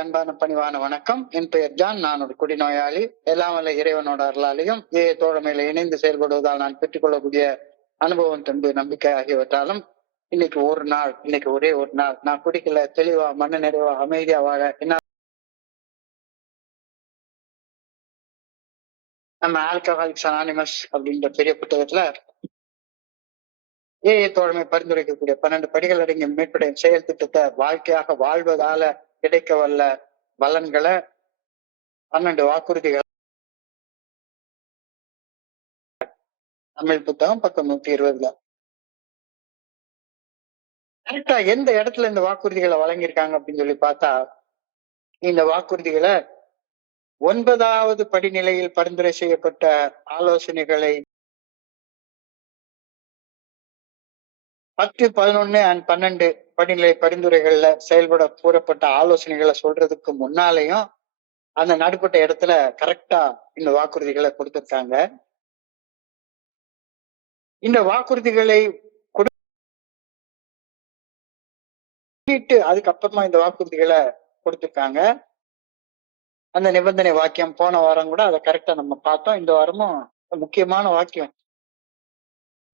அன்பான பணிவான வணக்கம். என் பெயர் ஜான். நான் ஒரு குடிநோயாளி. எல்லாம் வல்ல இறைவனோட அருளாலையும் தோழமையில இணைந்து செயல்படுவதால் நான் பெற்றுக்கொள்ளக்கூடிய அனுபவம், தன்பு, நம்பிக்கை ஆகியவற்றாலும் இன்னைக்கு ஒரே ஒரு நாள் நான் குடிக்கல, தெளிவா, மன நிறைவா, அமைதியா வாழ என்ன நம்ம ஆல்கஹாலிக்ஸ் அனானிமஸ் அப்படின்ற பெரிய புத்தகத்துல தோழமை பரிந்துரைக்கக்கூடிய 12 படிகள் அடங்கிய மேற்படைய செயல் திட்டத்தை வாழ்க்கையாக வாழ்வதால கிடைக்க வல்ல பலன்களை 12 வாக்குறுதிகள் தமிழ் புத்தகம் பக்கம் 120. கரெக்டா எந்த இடத்துல இந்த வாக்குறுதிகளை வழங்கியிருக்காங்க அப்படின்னு சொல்லி பார்த்தா, இந்த வாக்குறுதிகளை 9வது படிநிலையில் பரிந்துரை செய்யப்பட்ட ஆலோசனைகளை 10, 11 and 12 படிநிலை பரிந்துரைகள்ல செயல்பட கூறப்பட்ட ஆலோசனைகளை சொல்றதுக்கு முன்னாலேயும் அந்த நடுப்பட்ட இடத்துல கரெக்டா இந்த வாக்குறுதிகளை கொடுத்திருக்காங்க. இந்த வாக்குறுதிகளை அதுக்கப்புறமா இந்த வாக்குறுதிகளை கொடுத்திருக்காங்க. அந்த நிபந்தனை வாக்கியம் போன வாரம் கூட அதை கரெக்டா நம்ம பார்த்தோம். இந்த வாரமும் முக்கியமான வாக்கியம்.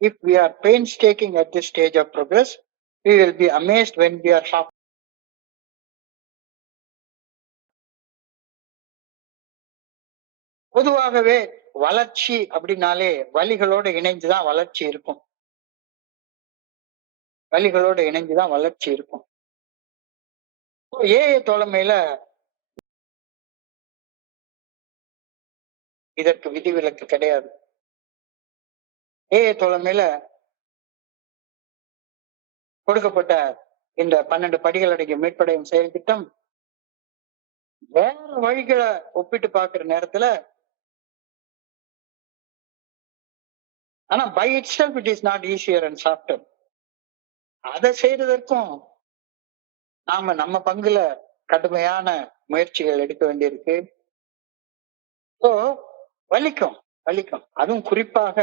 If we are painstaking at this stage of progress, we will be amazed when we are half. பொதுவாகவே வளர்ச்சி அப்படின்னாலே வலிகளோட இணைஞ்சுதான் வளர்ச்சி இருக்கும். வலிகளோட இணைஞ்சுதான் வளர்ச்சி இருக்கும். தோழமையில இதற்கு விதிவிலக்கு கிடையாது. தோழமையில கொடுக்கப்பட்ட இந்த 12 படிகள் அடங்கிய மீட்படையும் செயல் திட்டம் வேற வழிகளை ஒப்பிட்டு பார்க்கிற நேரத்துல, ஆனா by itself it is not easier and softer. அதை செய்யறதற்கும் நம்ம பங்குல கடுமையான முயற்சிகள் எடுக்க வேண்டியிருக்கு. வலிக்கும். அதுவும் குறிப்பாக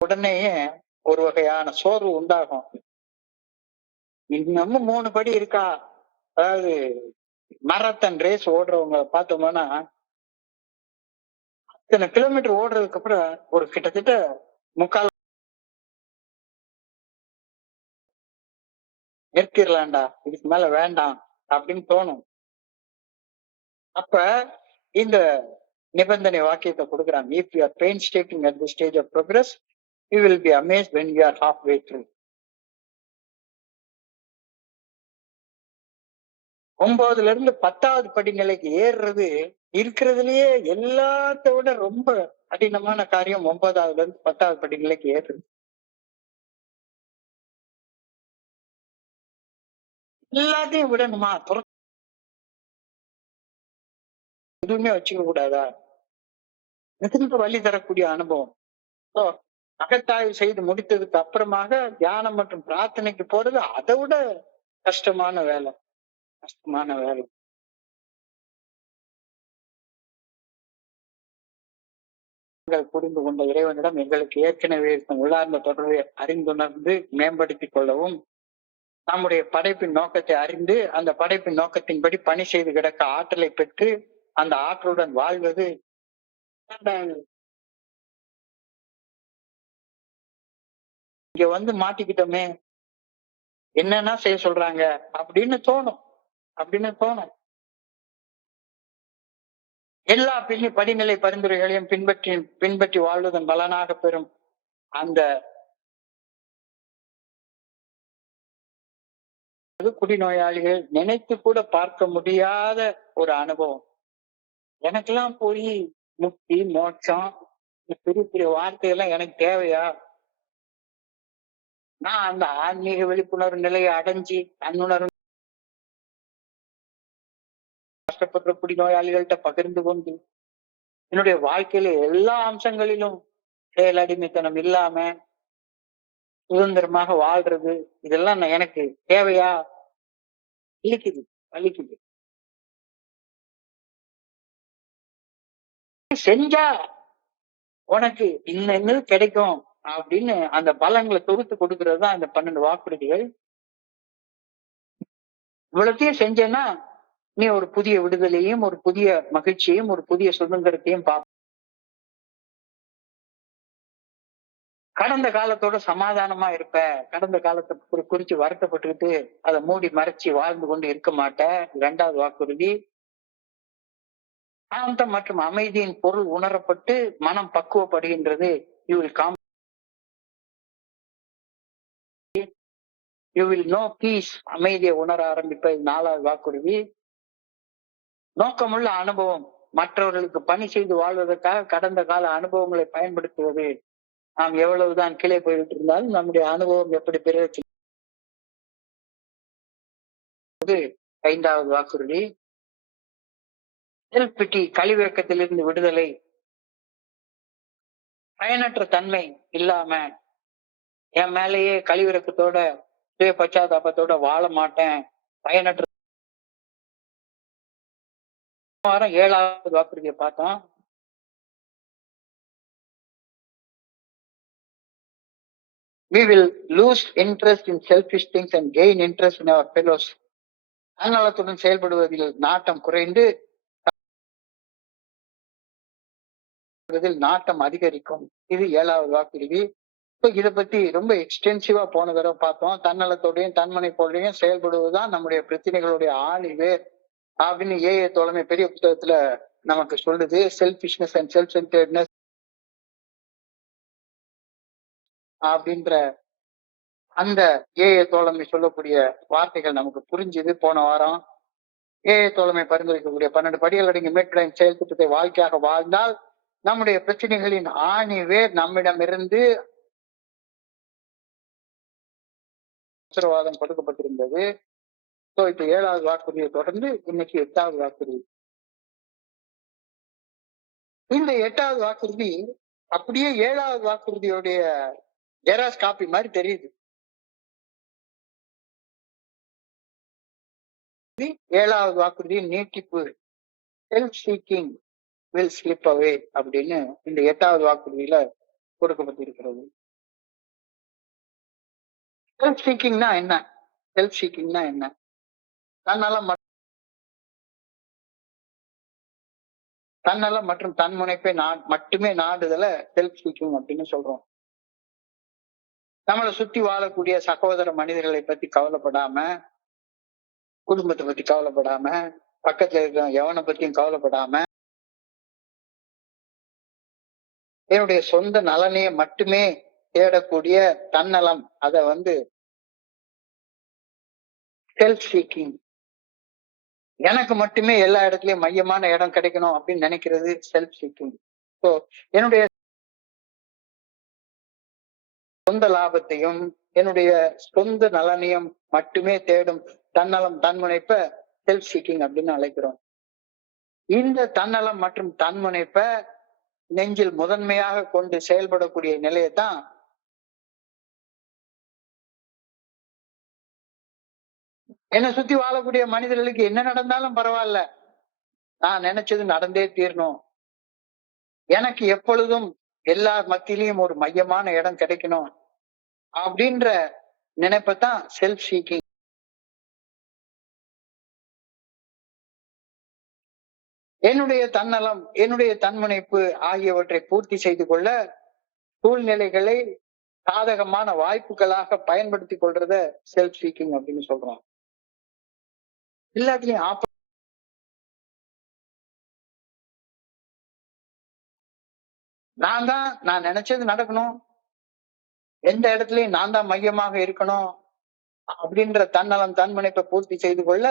உடனேயே ஒரு வகையான சோர்வு உண்டாகும். இன்னமும் 3 படி இருக்கா? அதாவது மாரத்தான் ரேஸ் ஓடுறவங்க பார்த்தோம்னா, இத்தனை கிலோமீட்டர் ஓடுறதுக்கு அப்புறம் ஒரு கிட்டத்தட்ட 3/4 நிறுத்திடலாம்டா, இதுக்கு மேல வேண்டாம் அப்படின்னு தோணும். அப்ப இந்த நிபந்தனை வாக்கியத்தை கொடுக்குறாங்க. If you are painstaking at this stage of progress, you will be amazed when you are halfway through. 9ல இருந்து 10வது படிநிலைக்கு ஏறுறது இருக்கிறதுலயே எல்லாத்த விட ரொம்ப கடினமான காரியம். 9வதுல இருந்து 10வது படிநிலைக்கு ஏறுறது எல்லாத்தையும் விடணுமா? எதுவுமே வச்சுக்க கூடாதா? திரும்ப வழி தரக்கூடிய அனுபவம். அகத்தாய்வு செய்து முடித்ததுக்கு அப்புறமாக தியானம் மற்றும் பிரார்த்தனைக்கு போறது அதை விட கஷ்டமான வேலை. புரிந்து கொண்ட இறைவனிடம் எங்களுக்கு ஏற்கனவே இருக்கும் உள்ளார்ந்த தொடர்பை அறிந்துணர்ந்து மேம்படுத்திக் கொள்ளவும், நம்முடைய படைப்பின் நோக்கத்தை அறிந்து அந்த படைப்பின் நோக்கத்தின்படி பணி செய்து கிடக்க ஆற்றலை பெற்று அந்த ஆற்றலுடன் வாழ்வது இங்க வந்து மாட்டிக்கிட்டோமே, என்னன்னா செய்ய சொல்றாங்க அப்படின்னு தோணும். எல்லா படிநிலை பரிந்துரைகளையும் பின்பற்றி வாழ்வதன் பலனாக பெறும் அந்த குடிநோயாளிகள் நினைத்து கூட பார்க்க முடியாத ஒரு அனுபவம். எனக்கெல்லாம் போய் முக்தி, மோட்சம், பெரிய பெரிய வார்த்தைகள்லாம் எனக்கு தேவையா? நான் அந்த ஆன்மீக விழிப்புணர்வு நிலையை அடைஞ்சி தன்னுணர்வு கஷ்டப்படுற குடிநோயாளிகள்கிட்ட பகிர்ந்து கொண்டு என்னுடைய வாழ்க்கையில எல்லா அம்சங்களிலும் செயல் அடிமைத்தனம் இல்லாம சுதந்திரமாக வாழ்றது, இதெல்லாம் எனக்கு தேவையா? வலிக்குது. செஞ்சா உனக்கு இன்னும் கிடைக்கும் அப்படின்னு அந்த பலங்களை தொகுத்து கொடுக்கறது தான் இந்த 12 வாக்குறுதிகள். இவ்வளத்தையும் செஞ்சேன்னா நீ ஒரு புதிய விடுதலையும், ஒரு புதிய மகிழ்ச்சியையும், ஒரு புதிய சுதந்திரத்தையும் கடந்த காலத்தோட சமாதானமா இருப்ப. கடந்த காலத்தை குறிச்சு வருத்தப்பட்டுக்கிட்டு அதை மூடி மறைச்சு வாழ்ந்து கொண்டு இருக்க மாட்ட. 2வது வாக்குறுதி. சாந்தம் மற்றும் அமைதியின் பொருள் உணரப்பட்டு மனம் பக்குவப்படுகின்றது. You will come you will know peace. அமைதியை உணர ஆரம்பிப்ப. 4வது வாக்குறுதி. நோக்கமுள்ள அனுபவம். மற்றவர்களுக்கு பணி செய்து வாழ்வதற்காக கடந்த கால அனுபவங்களை பயன்படுத்துவது. நாம் எவ்வளவுதான் கீழே போய்விட்டு இருந்தாலும் நம்முடைய அனுபவம் எப்படி பிறகு. 5வது வாக்குறுதி. செல்ஃப் பிட்டி. கழிவிறக்கத்திலிருந்து விடுதலை. பயனற்ற தன்மை இல்லாம என் மேலேயே கழிவிறக்கத்தோட சுய பச்சாதாபத்தோட வாழ மாட்டேன். பயனற்ற. வாரம் 7வது வாக்குறுதியை பார்த்தோம். We will lose interest in selfish things and gain interest in our fellows. தன்னலத்துடன் செயல்படுவதில் நாட்டம் குறைந்து நாட்டம் அதிகரிக்கும். இது 7வது வாக்குறுதி. இதை பத்தி ரொம்ப எக்ஸ்டென்சிவா போன தடவை பார்த்தோம். தன்னலத்தோடையும் தன்மனைப்போடையும் செயல்படுவதுதான் நம்முடைய பிரச்சனைகளுடைய ஆணிவேர் அப்படின்னு ஏஏ தோழமை பெரிய புத்தகத்துல நமக்கு சொல்லுது. செல்ஃபிஷ்னஸ் அண்ட் செல்ஃப் சென்டர்ட்னஸ் அப்படின்ற அந்த ஏஏ தோழமை சொல்லக்கூடிய வார்த்தைகள் நமக்கு புரிஞ்சுது போன வாரம். ஏஏ தோழமை பரிந்துரைக்கக்கூடிய 12 படிகள் அடங்கிய மேற்கடையின் செயல் திட்டத்தை வாழ்க்கையாக வாழ்ந்தால் நம்முடைய பிரச்சனைகளின் ஆணிவேர் நம்மிடமிருந்து உத்தரவாதம் கொடுக்கப்பட்டிருந்தது. இப்ப 7வது வாக்குறுதியை தொடர்ந்து இன்னைக்கு 8வது வாக்குறுதி. இந்த 8வது வாக்குறுதி அப்படியே 7வது வாக்குறுதியோடைய ஜெராக்ஸ் காப்பி மாதிரி தெரியுது. 7வது வாக்குறுதியின் நீட்டிப்பு. செல்ஃப் சீக்கிங் வில் ஸ்லிப் அவே அப்படின்னு இந்த 8வது வாக்குறுதியில கொடுக்கப்பட்டிருக்கிறது. செல்ஃப் சீக்கிங்னா என்ன? செல்ஃப் சீக்கிங்னா என்ன? தன்னலம் மற்றும் தன்முனைப்பை மட்டுமே நாடுதல செல்ஃப் சீக்கிங் அப்படின்னு சொல்றோம். நம்மளை சுத்தி வாழக்கூடிய சகோதர மனிதர்களை பத்தி கவலைப்படாம, குடும்பத்தை பத்தி கவலைப்படாம, பக்கத்துல இருக்க எவனை பத்தியும் கவலைப்படாம, என்னுடைய சொந்த நலனையை மட்டுமே தேடக்கூடிய தன்னலம், அத செல்ஃப் சீக்கிங். எனக்கு மட்டுமே எல்லா இடத்துலயும் மையமான இடம் கிடைக்கணும் அப்படின்னு நினைக்கிறது செல்ஃப் சீக்கிங். ஸோ என்னுடைய சொந்த லாபத்தையும் என்னுடைய சொந்த நலனையும் மட்டுமே தேடும் தன்னலம் தன்முனைப்ப செல்ஃப் சீக்கிங் அப்படின்னு அழைக்கிறோம். இந்த தன்னலம் மற்றும் தன்முனைப்ப நெஞ்சில் முதன்மையாக கொண்டு செயல்படக்கூடிய நிலையத்தான் என்னை சுத்தி வாழக்கூடிய மனிதர்களுக்கு என்ன நடந்தாலும் பரவாயில்ல, நான் நினைச்சது நடந்தே தீரணும், எனக்கு எப்பொழுதும் எல்லா மத்தியிலையும் ஒரு மையமான இடம் கிடைக்கணும் அப்படின்ற நினைப்பதான் செல்ஃப் சீக்கிங். என்னுடைய தன்னலம், என்னுடைய தன்முனைப்பு ஆகியவற்றை பூர்த்தி செய்து கொள்ள சூழ்நிலைகளை சாதகமான வாய்ப்புகளாக பயன்படுத்தி கொள்றத செல்ஃப் சீக்கிங் அப்படின்னு சொல்றோம். எல்லாத்துலயும் நான் நினைச்சது நடக்கணும், எந்த இடத்துலயும் நான் தான் மையமாக இருக்கணும் அப்படின்ற தன்னலம் தன்முனைப்பை பூர்த்தி செய்து கொள்ள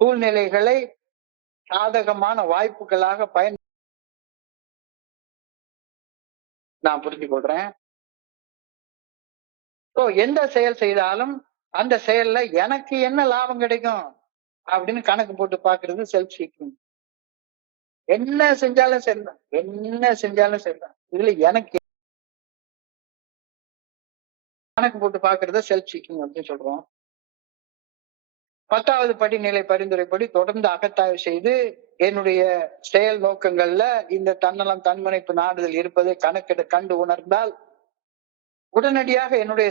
சூழ்நிலைகளை சாதகமான வாய்ப்புகளாக நான் புரிஞ்சு கொள்றேன். எந்த செயல் செய்தாலும் அந்த செயல்ல எனக்கு என்ன லாபம் கிடைக்கும் அப்படின்னு கணக்கு போட்டு பாக்குறது செல்ஃப் சீக்கிங். என்ன செஞ்சாலும் சரிதான், என்ன செஞ்சாலும் சரிதான், இதுல எனக்கு கணக்கு போட்டு பாக்குறத செல்ஃப் சீக்கிங் அப்படின்னு சொல்றோம். 10வது படிநிலை பரிந்துரைப்படி தொடர்ந்து அகத்தாய்வு செய்து என்னுடைய செயல் நோக்கங்கள்ல இந்த தன்னலம் தன்முனைப்பு நாடுதல் இருப்பதை கண்டு உணர்ந்தால் உடனடியாக என்னுடைய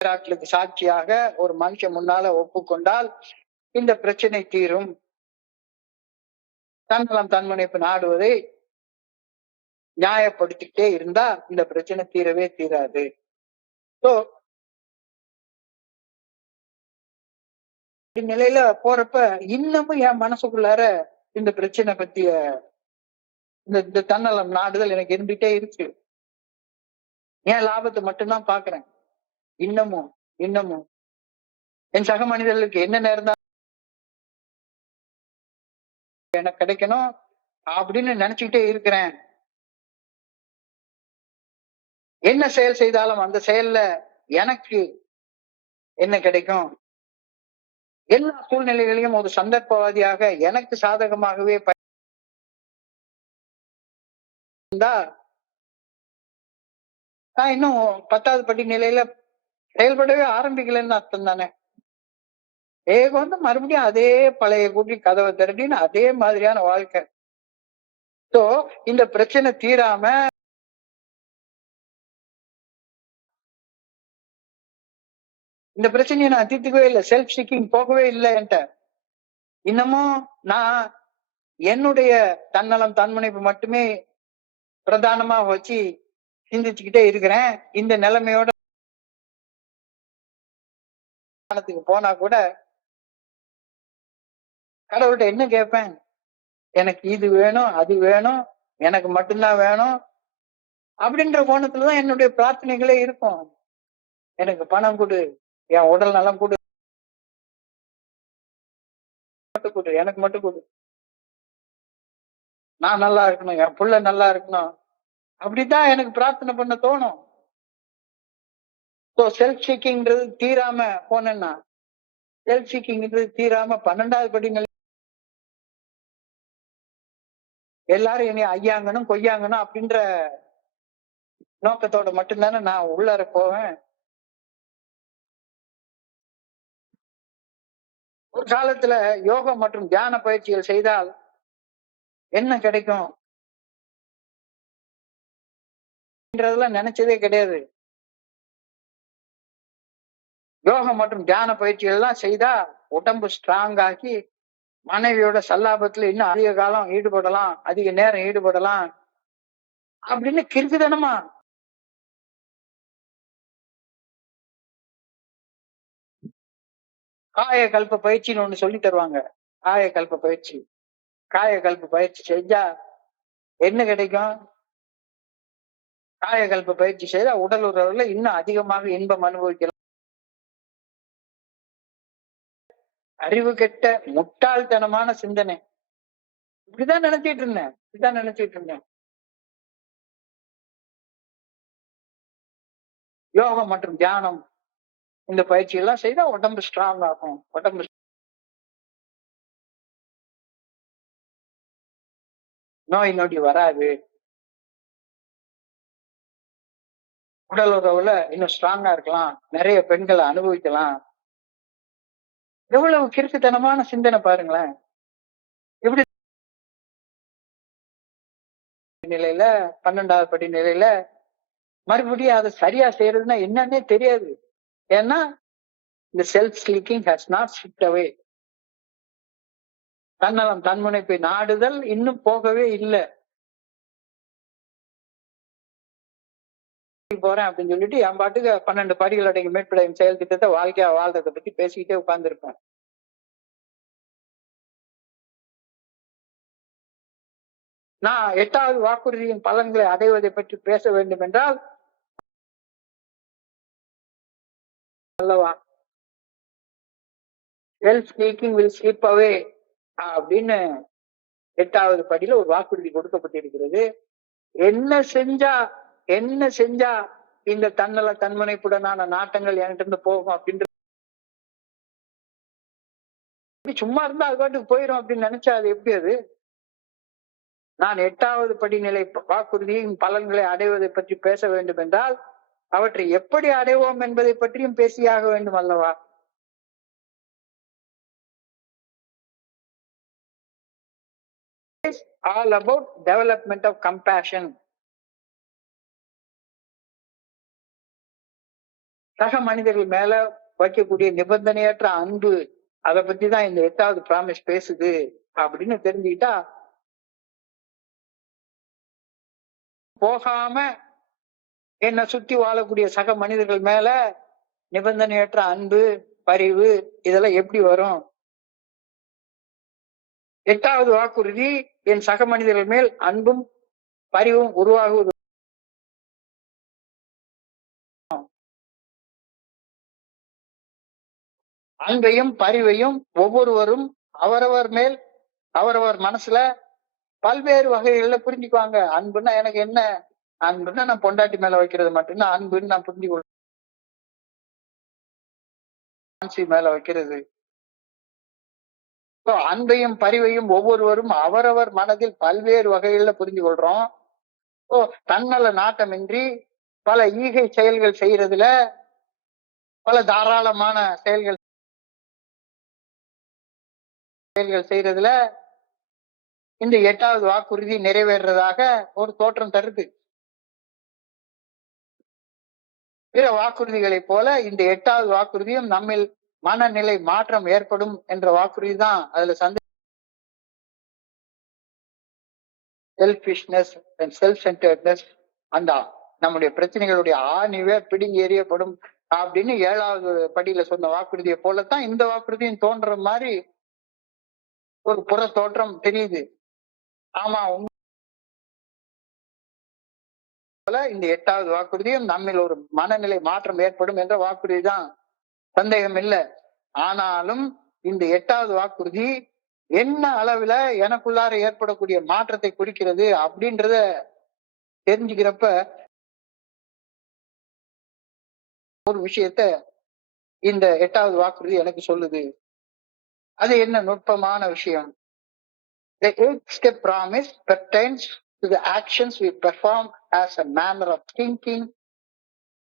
ஆற்றலுக்கு சாட்சியாக ஒரு மனுஷன் முன்னால ஒப்புக்கொண்டால் இந்த பிரச்சனை தீரும். தன்னலம் தன்முனைப்பு நாடுவதை நியாயப்படுத்திக்கிட்டே இருந்தா இந்த பிரச்சனை தீரவே தீராது. சோ நிலையில போறப்ப இன்னமும் என் மனசுக்குள்ளார இந்த பிரச்சனை பத்திய இந்த தன்னலம் நாடுதல் எனக்கு இருந்துட்டே இருக்கு. ஏன் லாபத்தை மட்டும்தான் பாக்குறேன். இன்னமும் இன்னமும் என் சக மனிதர்களுக்கு என்ன நேரம் எனக்கு கிடைக்கணும் அப்படின்னு நினைச்சுக்கிட்டே இருக்கிறேன். என்ன செயல் செய்தாலும் அந்த செயல்ல எனக்கு என்ன கிடைக்கும்? எல்லா சூழ்நிலைகளையும் ஒரு சந்தர்ப்பவாதியாக எனக்கு சாதகமாகவே இருந்தா நான் இன்னும் 10வது படி நிலையில செயல்படவே ஆரம்பிக்கலன்னு அர்த்தம் தானே. வந்து மறுபடியும் அதே பழைய கூட்டி கதவை திரட்டின்னு அதே மாதிரியான வாழ்க்கை. சோ இந்த பிரச்சனை தீராம இந்த பிரச்சனையை நான் தீர்த்துக்கவே இல்லை. செல்ஃப் சீக்கிங் போகவே இல்லை என்கிட்ட. இன்னமும் நான் என்னுடைய தன்னலம் தன்முனைப்பு மட்டுமே பிரதானமா வச்சு சிந்திச்சுக்கிட்டே இருக்கிறேன். இந்த நிலைமையோட போனா கூட கடவுள்கிட்ட என்ன கேட்பேன்? எனக்கு இது வேணும், அது வேணும், எனக்கு மட்டும்தான் வேணும் அப்படின்ற கோணத்துலதான் என்னுடைய பிரார்த்தனைகளே இருக்கும். எனக்கு பணம் கொடு, என் உடல் நலம் கொடு, எனக்கு மட்டும் கொடு, நான் நல்லா இருக்கணும், என் புள்ள நல்லா இருக்கணும், அப்படித்தான் எனக்கு பிரார்த்தனை பண்ண தோணும். செல்ஃப் சீக்கிங்ன்றது தீராம போனேன்னா, செல்ஃப் சீக்கிங்ன்றது தீராம 12வது படி நிலை எல்லாரும் என்னை ஐயாங்கணும் கொய்யாங்கணும் அப்படின்ற நோக்கத்தோட மட்டும்தானே நான் உள்ளார போவேன். ஒரு காலத்துல யோகா மற்றும் தியான பயிற்சிகள் செய்தால் என்ன கிடைக்கும் நினைச்சதே கிடையாது. யோகா மற்றும் தியான பயிற்சிகள் எல்லாம் செய்தா உடம்பு ஸ்ட்ராங் ஆகி மனைவியோட சல்லாபத்துல இன்னும் அதிக காலம் ஈடுபடலாம், அதிக நேரம் ஈடுபடலாம் அப்படின்னு கிறுக்குதனமா காய கல்ப பயிற்சின்னு ஒண்ணு சொல்லி தருவாங்க. காய கல்ப பயிற்சி செஞ்சா என்ன கிடைக்கும்? காயகல்ப பயிற்சி செய்தா உடல் உறவுல இன்னும் அதிகமாக இன்பம் அனுபவிக்கலாம். அறிவு கெட்ட முட்டாள்தனமான சிந்தனை. இப்படிதான் நினைச்சிட்டு இருந்தேன். யோகம் மற்றும் தியானம் இந்த பயிற்சி எல்லாம் செய்தா உடம்பு ஸ்ட்ராங் ஆகும், உடம்பு நோய் நொடி வராது, உடல் உறவுல இன்னும் ஸ்ட்ராங்கா இருக்கலாம், நிறைய பெண்களை அனுபவிக்கலாம். எவ்வளவு கிறுக்குத்தனமான சிந்தனை பாருங்களேன். எப்படி நிலையில 12வது படி நிலையில மறுபடியும் அதை சரியா செய்யறதுன்னா என்னன்னே தெரியாது. ஏன்னா இந்த செல்ஃப் ஸ்லீக்கிங் ஹஸ் நாட் ஸ்லிப்ட் அவே. தன்னலம் தன்முனைப்பை நாடுதல் இன்னும் போகவே இல்லை. போறேன் அப்படின்னு சொல்லிட்டு என் பாட்டுக்கு 12 படிகள் அடங்கி மேற்படையும் செயல் திட்டத்தை வாழ்க்கையா வாழ்றதை பத்தி பேசிக்கிட்டே உட்கார்ந்துருப்பேன். நான் 8வது வாக்குறுதியின் பலன்களை அடைவதை பற்றி பேச வேண்டும் என்றால் அல்லவா செல்ஃப் ஸ்லீக்கிங் வில் ஸ்லிப் அவே அப்படின்னு 8வது படியில ஒரு வாக்குறுதி கொடுக்கப்பட்டிருக்கிறது. என்ன செஞ்சா இந்த தன்னல தன்முனைப்புடனான நாட்டங்கள் என்கிட்ட இருந்து போகும் அப்படின்றது சும்மா இருந்தா அது பாட்டுக்கு போயிடும் அப்படின்னு நினைச்சா அது எப்படி? அது நான் 8வது படிநிலை வாக்குறுதியின் பலன்களை அடைவதை பற்றி பேச வேண்டும் என்றால் அவற்றை எப்படி அடைவோம் என்பதை பற்றியும் பேசியாக வேண்டும் அல்லவா? All about development of compassion. சக மனிதர்கள் மேல வைக்கக்கூடிய நிபந்தனையற்ற அன்பு, அதை பத்தி தான் இந்த 8வது பிராமிஸ் பேசுது அப்படின்னு தெரிஞ்சுக்கிட்டா போகாம என்னை சுத்தி வாழக்கூடிய சக மனிதர்கள் மேல நிபந்தனையற்ற அன்பு, பரிவு இதெல்லாம் எப்படி வரும்? 8வது வாக்குறுதி என் சக மனிதர்கள் மேல் அன்பும் பரிவும் உருவாகுவது. அன்பையும் பரிவையும் ஒவ்வொருவரும் அவரவர் மேல் அவரவர் மனசுல பல்வேறு வகைகள்ல புரிஞ்சுக்குவாங்க. அன்புன்னா எனக்கு என்ன? அன்புன்னா நான் பொண்டாட்டி மேல வைக்கிறது மட்டும்தான் அன்புன்னு நான் புரிஞ்சுக்கொள்ள மேல வைக்கிறது. அன்பையும் பரிவையும் ஒவ்வொருவரும் அவரவர் மனதில் பல்வேறு வகைகள்ல புரிந்து கொள்றோம். தன்னல நாட்டமின்றி பல ஈகை செயல்கள் செய்யறதுல பல தாராளமான செயல்கள் செய்யறதுல இந்த 8வது வாக்குறுதி நிறைவேறதாக ஒரு தோற்றம் தருது. பிற வாக்குறுதிகளை போல இந்த 8வது வாக்குறுதியும் நம்மில் மனநிலை மாற்றம் ஏற்படும் என்ற வாக்குறுதி தான். அதுல செல்ஃபிஷ்னஸ் அண்ட் செல்ஃப் சென்டர்ட்னஸ், அந்த நம்முடைய பிரச்சனைகளுடைய ஆணிவே பிடுங்கி எறியப்படும் அப்படின்னு 7வது படியில சொன்ன வாக்குறுதியை போலத்தான் இந்த வாக்குறுதியும் தோன்ற மாதிரி ஒரு புற தோற்றம் தெரியுது. ஆமா, இந்த 8வது வாக்குறுதியும் நம்மில் ஒரு மனநிலை மாற்றம் ஏற்படும் என்ற வாக்குறுதி தான், சந்தேகம் இல்லை. ஆனாலும் இந்த 8வது வாக்குறுதி என்ன அளவுல எனக்குள்ளார ஏற்படக்கூடிய மாற்றத்தை குறிக்கிறது அப்படின்றத தெரிஞ்சுக்கிறப்ப ஒரு விஷயத்த இந்த 8வது வாக்குறுதி எனக்கு சொல்லுது. அது என்ன நுட்பமான விஷயம்? The 8th step promise pertains to the actions we perform as a manner of thinking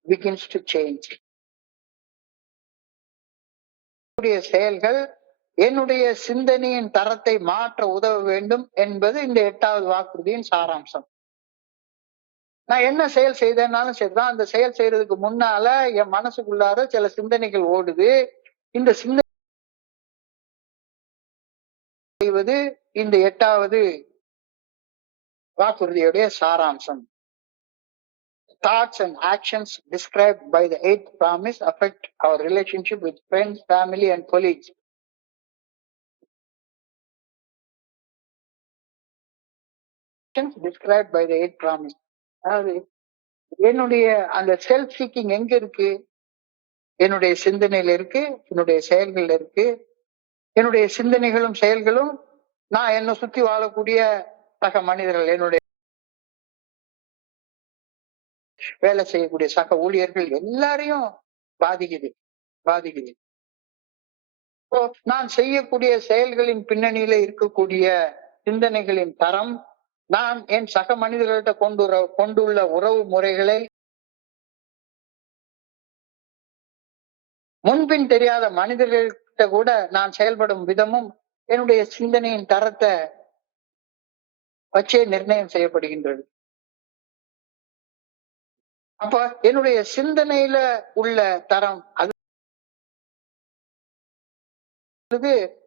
begins to change. செயல்கள் என்னுடைய சிந்தனையின் தரத்தை மாற்ற உதவ வேண்டும் என்பது இந்த 8வது வாக்குறுதியின் சாராம்சம். நான் என்ன செயல் செய்தேன்னாலும் சரிதான், அந்த செயல் செய்யறதுக்கு முன்னால என் மனசுக்குள்ளார சில சிந்தனைகள் ஓடுது. இந்த சிந்தனை செய்வது இந்த 8வது வாக்குறுதியுடைய சாராம்சம். Thoughts and actions described by the 8th promise affect our relationship with friends, family and colleagues. Described by the 8th promise. அதாவது என்னுடைய அந்த செல்ஃப் சீக்கிங் எங்க இருக்கு? என்னுடைய சிந்தனையில இருக்கு, என்னுடைய செயல்கள்ல இருக்கு. என்னுடைய சிந்தனைகளும் செயல்களும் நான் என்னை சுத்தி வாழக்கூடிய சக மனிதர்கள், என்னுடைய வேலை செய்யக்கூடிய சக ஊழியர்கள் எல்லாரையும் பாதிக்குது. நான் செய்யக்கூடிய செயல்களின் பின்னணியில இருக்கக்கூடிய சிந்தனைகளின் தரம், நான் என் சக மனிதர்கள்ட்ட கொண்டுள்ள உறவு முறைகளை முன்பின் தெரியாத மனிதர்கள்ட்ட கூட நான் செயல்படும் விதமும் என்னுடைய சிந்தனையின் தரத்தை வச்சே நிர்ணயம் செய்யப்படுகின்றது. அப்ப என்னுடைய சிந்தனையில உள்ள தரம், அது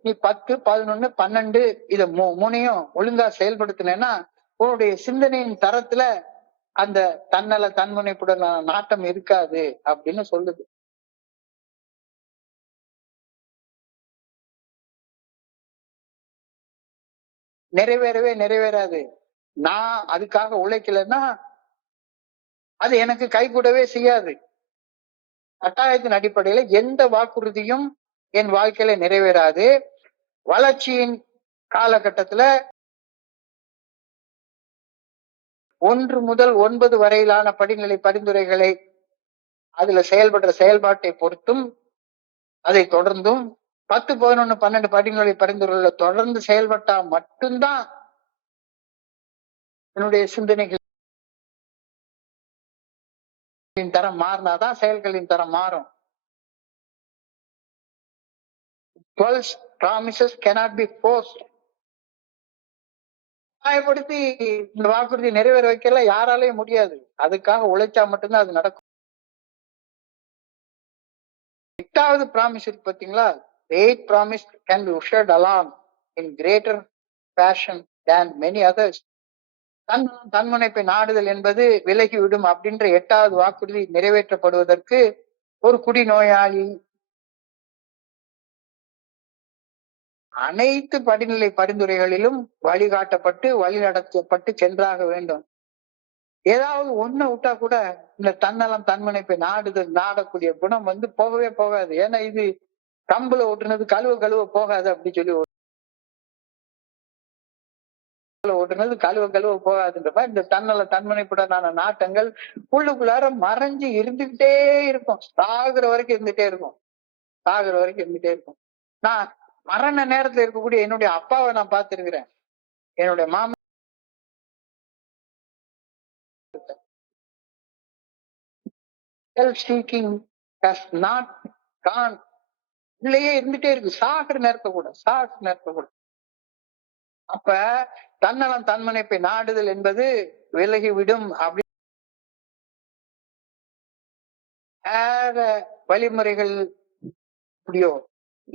நீ 10, 11, 12 இத மூணையும் ஒழுங்கா செயல்படுத்தினேன்னா உன்னுடைய சிந்தனையின் தரத்துல அந்த தன்னல தன்முனைப்புடன் நாட்டம் இருக்காது அப்படின்னு சொல்லுது. நிறைவேறாது. நான் அதுக்காக உழைக்கலன்னா அது எனக்கு கைகூடவே செய்யாது. கட்டாயத்தின் அடிப்படையில எந்த வாக்குறுதியும் என் வாழ்க்கையில நிறைவேறாது. வளர்ச்சியின் காலகட்டத்துல 1 முதல் 9 வரையிலான படிநிலை பரிந்துரைகளை அதுல செயல்படுற செயல்பாட்டை பொறுத்தும் அதை தொடர்ந்தும் 10, 11, 12 படிநிலை பரிந்துரைகளை தொடர்ந்து செயல்பட்டா மட்டும்தான் என்னுடைய சிந்தனைகளின் தரம் மாறினாதான் செயல்களின் தரம் மாறும். 12 promises cannot be forced. கட்டாயப்படுத்தி இந்த வாக்குறுதி நிறைவேற வைக்கல யாராலையும் முடியாது. அதுக்காக உழைச்சா மட்டும்தான் அது நடக்கும். 8வது ப்ராமிஸ் இருக்கு பாத்தீங்களா? 8th promise can be ushered along in greater fashion than many others. தன்முனைப்பை நாடுதல் என்பது விலகிவிடும் அப்படின்ற 8வது வாக்குறுதி நிறைவேற்றப்படுவதற்கு ஒரு குடிநோயாளி அனைத்து படிநிலை பரிந்துரைகளிலும் வழிகாட்டப்பட்டு வழிநடத்தப்பட்டு சென்றாக வேண்டும். ஏதாவது ஒண்ணு விட்டா கூட இந்த தன்னலம் தன்முனைப்பை நாடக்கூடிய குணம் போகவே போகாது. ஏன்னா இது கம்புல ஓட்டுனது கழுவ போகாது அப்படின்னு சொல்லி ஓட்டுனது கழுவ போகாதுன்ற மாதிரி இந்த தன்னல தன்முனைப்புடனான நாட்டங்கள் உள்ளுக்குள்ளார மறைஞ்சு இருந்துகிட்டே இருக்கும். சாகுற வரைக்கும் இருந்துட்டே இருக்கும். நான் மரண நேரத்துல இருக்கக்கூடிய என்னுடைய அப்பாவை நான் பார்த்திருக்கிறேன். என்னுடைய மாமா seeking has not gone. உள்ளேயே இருந்துட்டே இருக்கு. சாகுற நேரத்தை கூட. அப்ப தன்னலம் தன்முனைப்பை நாடுதல் என்பது விலகிவிடும் அப்படி வழிமுறைகள் முடியோ.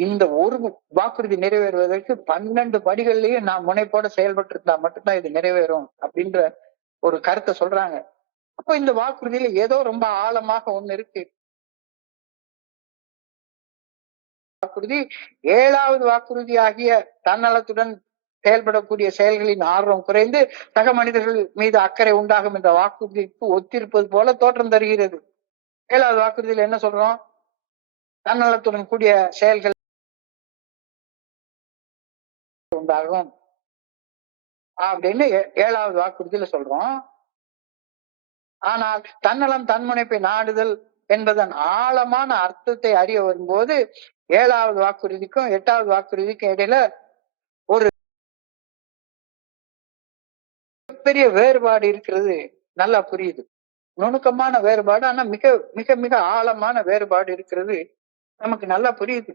இந்த ஒரு வாக்குறுதி நிறைவேறுவதற்கு 12 படிகள்லயும் நான் முனைப்போட செயல்பட்டு இருந்தா மட்டும்தான் இது நிறைவேறும் அப்படின்ற ஒரு கருத்தை சொல்றாங்க. அப்ப இந்த வாக்குறுதியில ஏதோ ரொம்ப ஆழமாக ஒண்ணு இருக்கு. வாக்குறுதி 7வது வாக்குறுதி ஆகிய தன்னலத்துடன் செயல்படக்கூடிய செயல்களின் ஆர்வம் குறைந்து சக மனிதர்கள் மீது அக்கறை உண்டாகும் என்ற வாக்குறுதிக்கு ஒத்திருப்பது போல தோற்றம் தருகிறது. 7வது வாக்குறுதியில் என்ன சொல்றோம்? தன்னலத்துடன் கூடிய செயல்கள் உண்டாகும் அப்படின்னு 7வது வாக்குறுதியில சொல்றோம். ஆனால் தன்னலம் தன்முனைப்பை நாடுதல் என்பதன் ஆழமான அர்த்தத்தை அறிய வரும்போது 7வது வாக்குறுதிக்கும் 8வது வாக்குறுதிக்கும் இடையில ஒரு பெரிய வேறுபாடு இருக்கிறது. நல்லா புரியுது. நுணுக்கமான வேறுபாடு, ஆனா மிக மிக மிக ஆழமான வேறுபாடு இருக்கிறது. நமக்கு நல்லா புரியுது.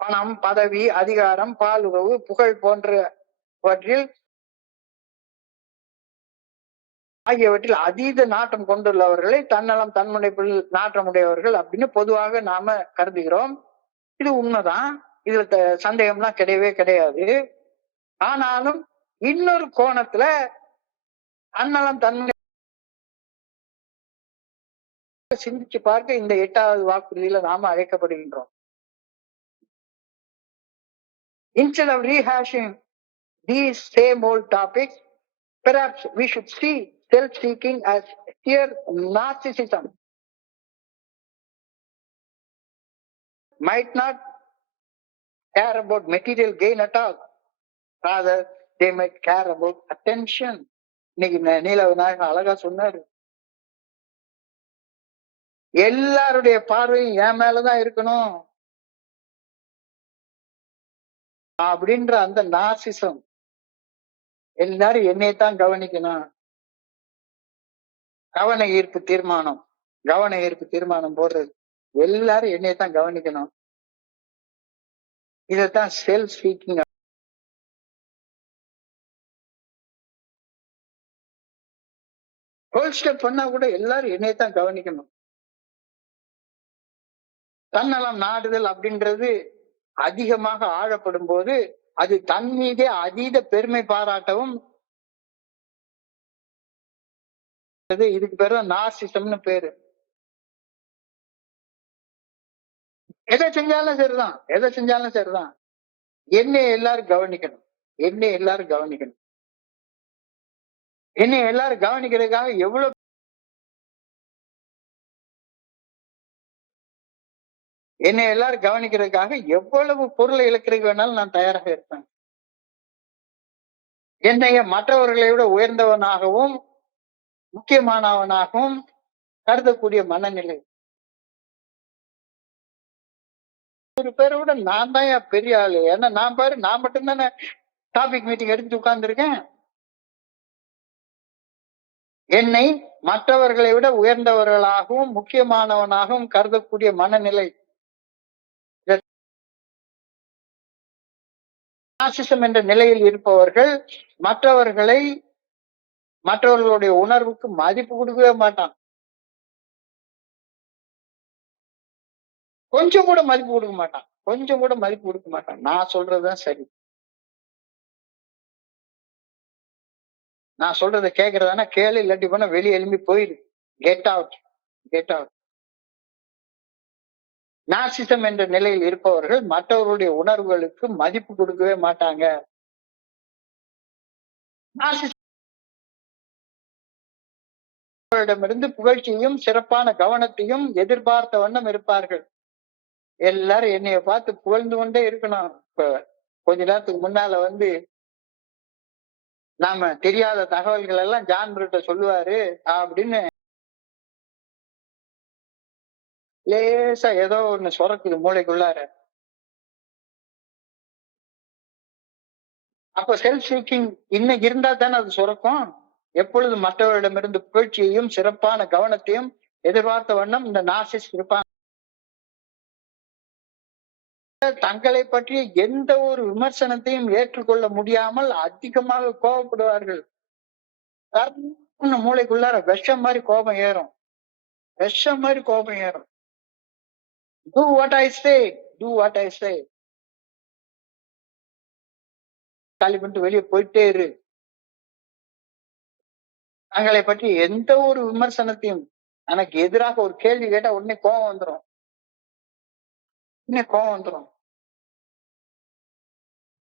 பணம், பதவி, அதிகாரம், பாலுறவு, புகழ் போன்றவற்றில் ஆகியவற்றில் அதீத நாட்டம் கொண்டுள்ளவர்களை தன்னலம் தன்முனைப்பில் நாட்டமுடையவர்கள் அப்படின்னு பொதுவாக நாம கருதுகிறோம். இது உண்மைதான். இதுல சந்தேகம்லாம் கிடையாது. ஆனாலும் இன்னொரு கோணத்துல தன்னலம் தன்முனை சிந்திச்சு பார்க்க இந்த 8வது வாக்குறுதியில நாம அழைக்கப்படுகின்றோம். Instead of rehashing these same old topics, perhaps we should see self-seeking as sheer narcissism. Might not care about material gain at all. Rather, they might care about attention. இன்னைக்கு நீல விநாயகன் அழகா சொன்னாரு. எல்லாருடைய பார்வையும் என் மேலதான் இருக்கணும் அப்படின்ற அந்த நாசிசம். எல்லாரும் என்னைத்தான் கவனிக்கணும். கவன ஈர்ப்பு தீர்மானம் போடுறது. எல்லாரும் என்னைத்தான் கவனிக்கணும். இதத்தான் செல்ஃப் சீக்கிங். ஹோல் ஸ்டெப் பண்ணா கூட எல்லாரும் என்னைத்தான் கவனிக்கணும். தன்னலம் நாடுதல் அப்படின்றது அதிகமாக ஆழப்படும் போது அது தன் மீதே அதீத பெருமை பாராட்டவும், இதுக்கு பேரு நார்சிசம்னு பேரு. எதை செஞ்சாலும் சரிதான். என்னை எல்லாரும் கவனிக்கணும். என்னை எல்லாரும் கவனிக்கிறதுக்காக எவ்வளவு பொருளை இழக்கிறதுக்கு வேணாலும் நான் தயாராக இருப்பேன். என்னைய மற்றவர்களை விட உயர்ந்தவனாகவும் முக்கியமானவனாகவும் கருதக்கூடிய மனநிலை. ஒரு பேரை விட நான் தான் பெரிய ஆளு. ஏன்னா நான் மட்டும்தானே டாபிக் மீட்டிங் எடுத்துட்டு உட்கார்ந்து இருக்கேன். என்னை மற்றவர்களை விட உயர்ந்தவர்களாகவும் முக்கியமானவனாகவும் கருதக்கூடிய மனநிலை. நார்சிசம் என்ற நிலையில் இருப்பவர்கள் மற்றவர்களுடைய உணர்வுக்கு மதிப்பு கொடுக்கவே மாட்டான். கொஞ்சம் கூட மதிப்பு கொடுக்க மாட்டான். கொஞ்சம் கூட மதிப்பு கொடுக்க மாட்டான். நான் சொல்றதுதான் சரி. நான் சொல்றதை கேட்கறதானா கேளு, இல்லாட்டி போனா வெளியே எழும்பி போயிடு. Get out, get out. Narcissism என்ற நிலையில் இருப்பவர்கள் மற்றவர்களுடைய உணர்வுகளுக்கு மதிப்பு கொடுக்கவே மாட்டாங்க. நார்சிசமிடமிருந்து புகழ்ச்சியும் சிறப்பான கவனத்தையும் எதிர்பார்த்த வண்ணம் இருப்பார்கள். எல்லாரும் என்னைய பார்த்து புகழ்ந்து கொண்டே இருக்கணும். இப்ப கொஞ்ச நேரத்துக்கு முன்னால நாம தெரியாத தகவல்கள் எல்லாம் ஜான் பிரிட்ட சொல்லுவாரு அப்படின்னு லேசா ஏதோ ஒண்ணு சுரக்குது மூளைக்குள்ளார. அப்ப செல்ஃப் சீக்கிங் இன்னைக்கு இருந்தா தானே அது சுரக்கும். எப்பொழுது மற்றவர்களிடமிருந்து புகழ்ச்சியையும் சிறப்பான கவனத்தையும் எதிர்பார்த்த வண்ணம் இந்த நார்சிஸ்ட் இருப்பாங்க. தங்களை பற்றிய எந்த ஒரு விமர்சனத்தையும் ஏற்றுக்கொள்ள முடியாமல் அதிகமாக கோபப்படுவார்கள். மூளைக்குள்ளார விஷம் மாதிரி கோபம் ஏறும். விஷம் மாதிரி கோபம் ஏறும். Do what I say, do what I say. காலி பண்ணிட்டு வெளியே போயிட்டே இரு. தங்களை பற்றி எந்த ஒரு விமர்சனத்தையும் எனக்கு எதிராக ஒரு கேள்வி கேட்டா உடனே கோபம் வந்துடும். உடனே கோபம் வந்துடும்.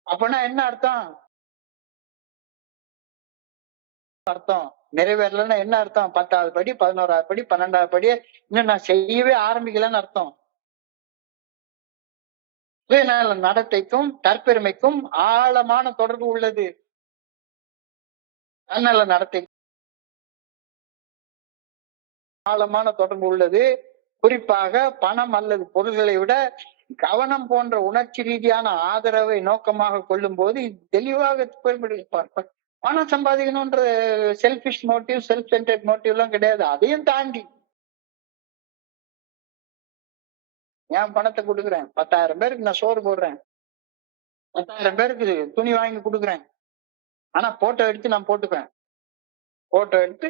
அப்படின்னா என்ன அர்த்தம்? அர்த்தம் நிறைவேறலன்னா என்ன அர்த்தம்? 10வது படி, 11வது படி, 12வது படி இன்னும் நான் செய்யவே ஆரம்பிக்கலன்னு அர்த்தம். சுயநல நடத்தைக்கும் தற்பெருமைக்கும் ஆழமான தொடர்பு உள்ளது. தன்னல நடத்தை ஆழமான தொடர்பு உள்ளது. குறிப்பாக பணம் அல்லது பொருள்களை விட கவனம் போன்ற உணர்ச்சி ரீதியான ஆதரவை நோக்கமாக கொள்ளும் போது தெளிவாக பணம் சம்பாதிக்கணும்ன்ற selfish motive, self centered motive எல்லாம் கிடையாது. அதையும் தாண்டி என் பணத்தை கொடுக்குறேன், 10,000 பேருக்கு நான் சோறு போடுறேன், 10,000 பேருக்கு துணி வாங்கி கொடுக்குறேன், ஆனா போட்டோ எடுத்து நான் போட்டுப்பேன். போட்டோ எடுத்து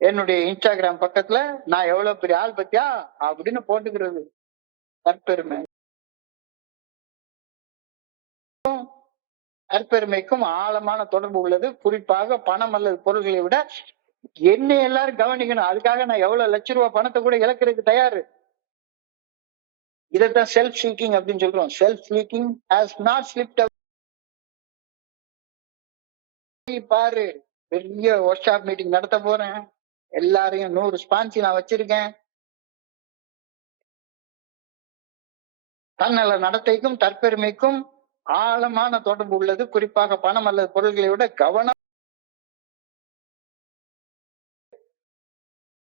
என்னுடைய இன்ஸ்டாகிராம் பக்கத்துல நான் எவ்வளவு பெரிய ஆள் பத்தியா அப்படின்னு போட்டுக்கிறது தற்பெருமை. தற்பெருமைக்கும் ஆழமான தொடர்பு உள்ளது. குறிப்பாக பணம் அல்லது பொருள்களை விட என்ன எல்லாரும் கவனிக்கணும். அதுக்காக நான் எவ்வளவு லட்ச ரூபாய் பணத்தை கூட இழக்கிறதுக்கு தயாரு. இதைத்தான் செல்ஃப் சீக்கிங் அப்படின்னு சொல்றோம். Self seeking has not slipped. பாரு, பெரிய ஒர்க் ஷாப் மீட்டிங் நடத்த போறேன், எல்லாரையும் 100 ஸ்பான்சி நான் வச்சிருக்கேன். தன்னல நடத்தைக்கும் தற்பெருமைக்கும் ஆழமான தொடர்பு உள்ளது. குறிப்பாக பணம் அல்லது பொருள்களை விட கவனம்.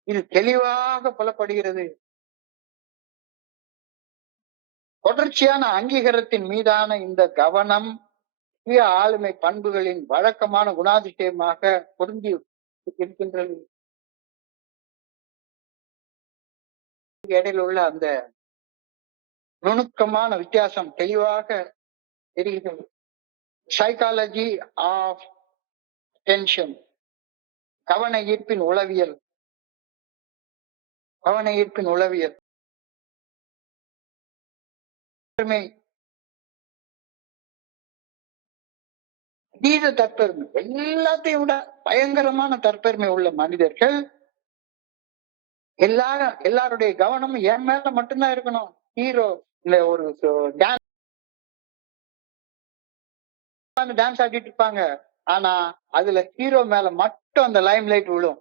இது தெளிவாக புலப்படுகிறது. தொடர்ச்சியான அங்கீகாரத்தின் மீதான இந்த கவனம் சுய ஆளுமை பண்புகளின் வழக்கமான குணாதிசயமாக பொருந்தி இருக்கின்றது. இடையில் உள்ள அந்த நுணுக்கமான வித்தியாசம் தெளிவாக தெரிகிறது. சைக்காலஜி ஆஃப் டென்ஷன், கவன ஈர்ப்பின் உளவியல். கவன ஈர்ப்பின் உளவியல் அதீத தற்பெருமை, எல்லாத்தையும் விட பயங்கரமான தற்பெருமை உள்ள மனிதர்கள் எல்லாருடைய கவனமும் என் மேல மட்டும்தான் இருக்கணும். ஹீரோ இல்ல ஒரு டான்ஸ் ஆடிட்டு இருப்பாங்க, ஆனா அதுல ஹீரோ மேல மட்டும் அந்த லைம் லைட் விழும்.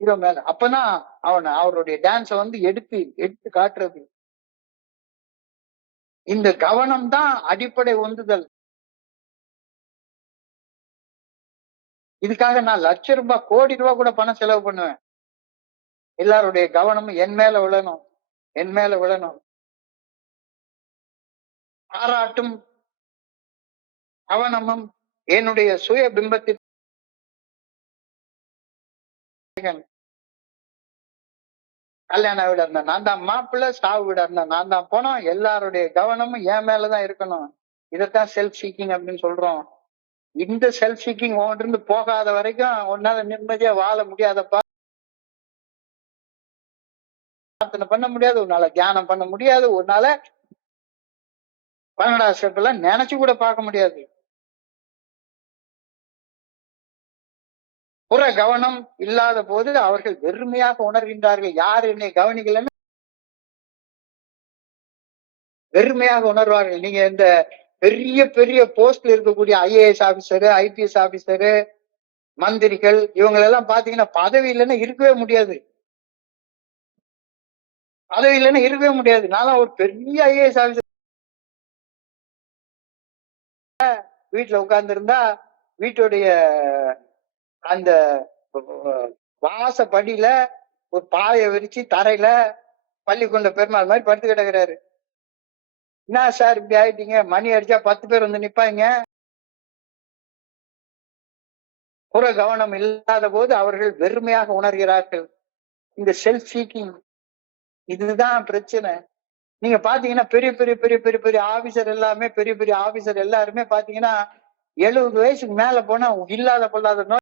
ஹீரோ மேல அப்பதான் அவருடைய டான்ஸ எடுத்து எடுத்து காட்டுறது. இந்த கவனம் தான் அடிப்படை உந்துதல். இதுக்காக நான் லட்ச ரூபாய், கோடி ரூபாய் கூட பணம் செலவு பண்ணுவேன். எல்லாருடைய கவனமும் என் மேல விழணும், என் மேல விழணும். பாராட்டும் கவனமும் என்னுடைய சுய பிம்பத்திற்கு கல்யாண வீடு இருந்தா நான் தான் மாப்பிள்ள, சாவு வீடு இருந்தா நான் தான் போனோம். எல்லாருடைய கவனமும் என் மேலதான் இருக்கணும். இதைத்தான் செல்ஃப் சீக்கிங் அப்படின்னு சொல்றோம். இந்த செல்ஃப் சீக்கிங் இருந்து போகாத வரைக்கும் உன்னால நிம்மதியா வாழ முடியாதப்பா. பிரார்த்தனை பண்ண முடியாது, உன்னால தியானம் பண்ண முடியாது, உன்னால 12வது ஸ்டெப் எல்லாம் நினைச்சு கூட பார்க்க முடியாது. புற கவனம் இல்லாத போது அவர்கள் வெறுமையாக உணர்கின்றார்கள். யார் என்னை கவனிக்கலன்னு வெறுமையாக உணர்வார்கள். நீங்க இந்த பெரிய பெரிய போஸ்ட்ல இருக்கக்கூடிய ஐஏஎஸ் ஆபீசரு, ஐபிஎஸ் ஆபீசரு, மந்திரிகள் இவங்களெல்லாம் பாத்தீங்கன்னா பதவி இல்லைன்னா இருக்கவே முடியாது. பதவி இல்லைன்னா இருக்கவே முடியாது. நான் ஒரு பெரிய ஐஏஎஸ் ஆபீசர் வீட்டுல உட்கார்ந்து இருந்தா வீட்டுடைய அந்த வாசப்படியில ஒரு பாயை விரிச்சு தரையில பள்ளிக்கொண்ட பெருமாள் மாதிரி படுத்து கிடக்குறாரு. என்ன சார் இப்படி ஆயிட்டீங்க? மணி அடிச்சா 10 பேர் வந்து நிப்பாங்க. புற கவனம் இல்லாத போது அவர்கள் வெறுமையாக உணர்கிறார்கள். இந்த செல்ஃப் சீக்கிங் இதுதான் பிரச்சனை. நீங்க பாத்தீங்கன்னா பெரிய பெரிய பெரிய பெரிய பெரிய ஆபீசர் எல்லாமே பெரிய பெரிய ஆபீசர் எல்லாருமே பாத்தீங்கன்னா 70 வயசுக்கு மேல போனா இல்லாத பொல்லாத நோய்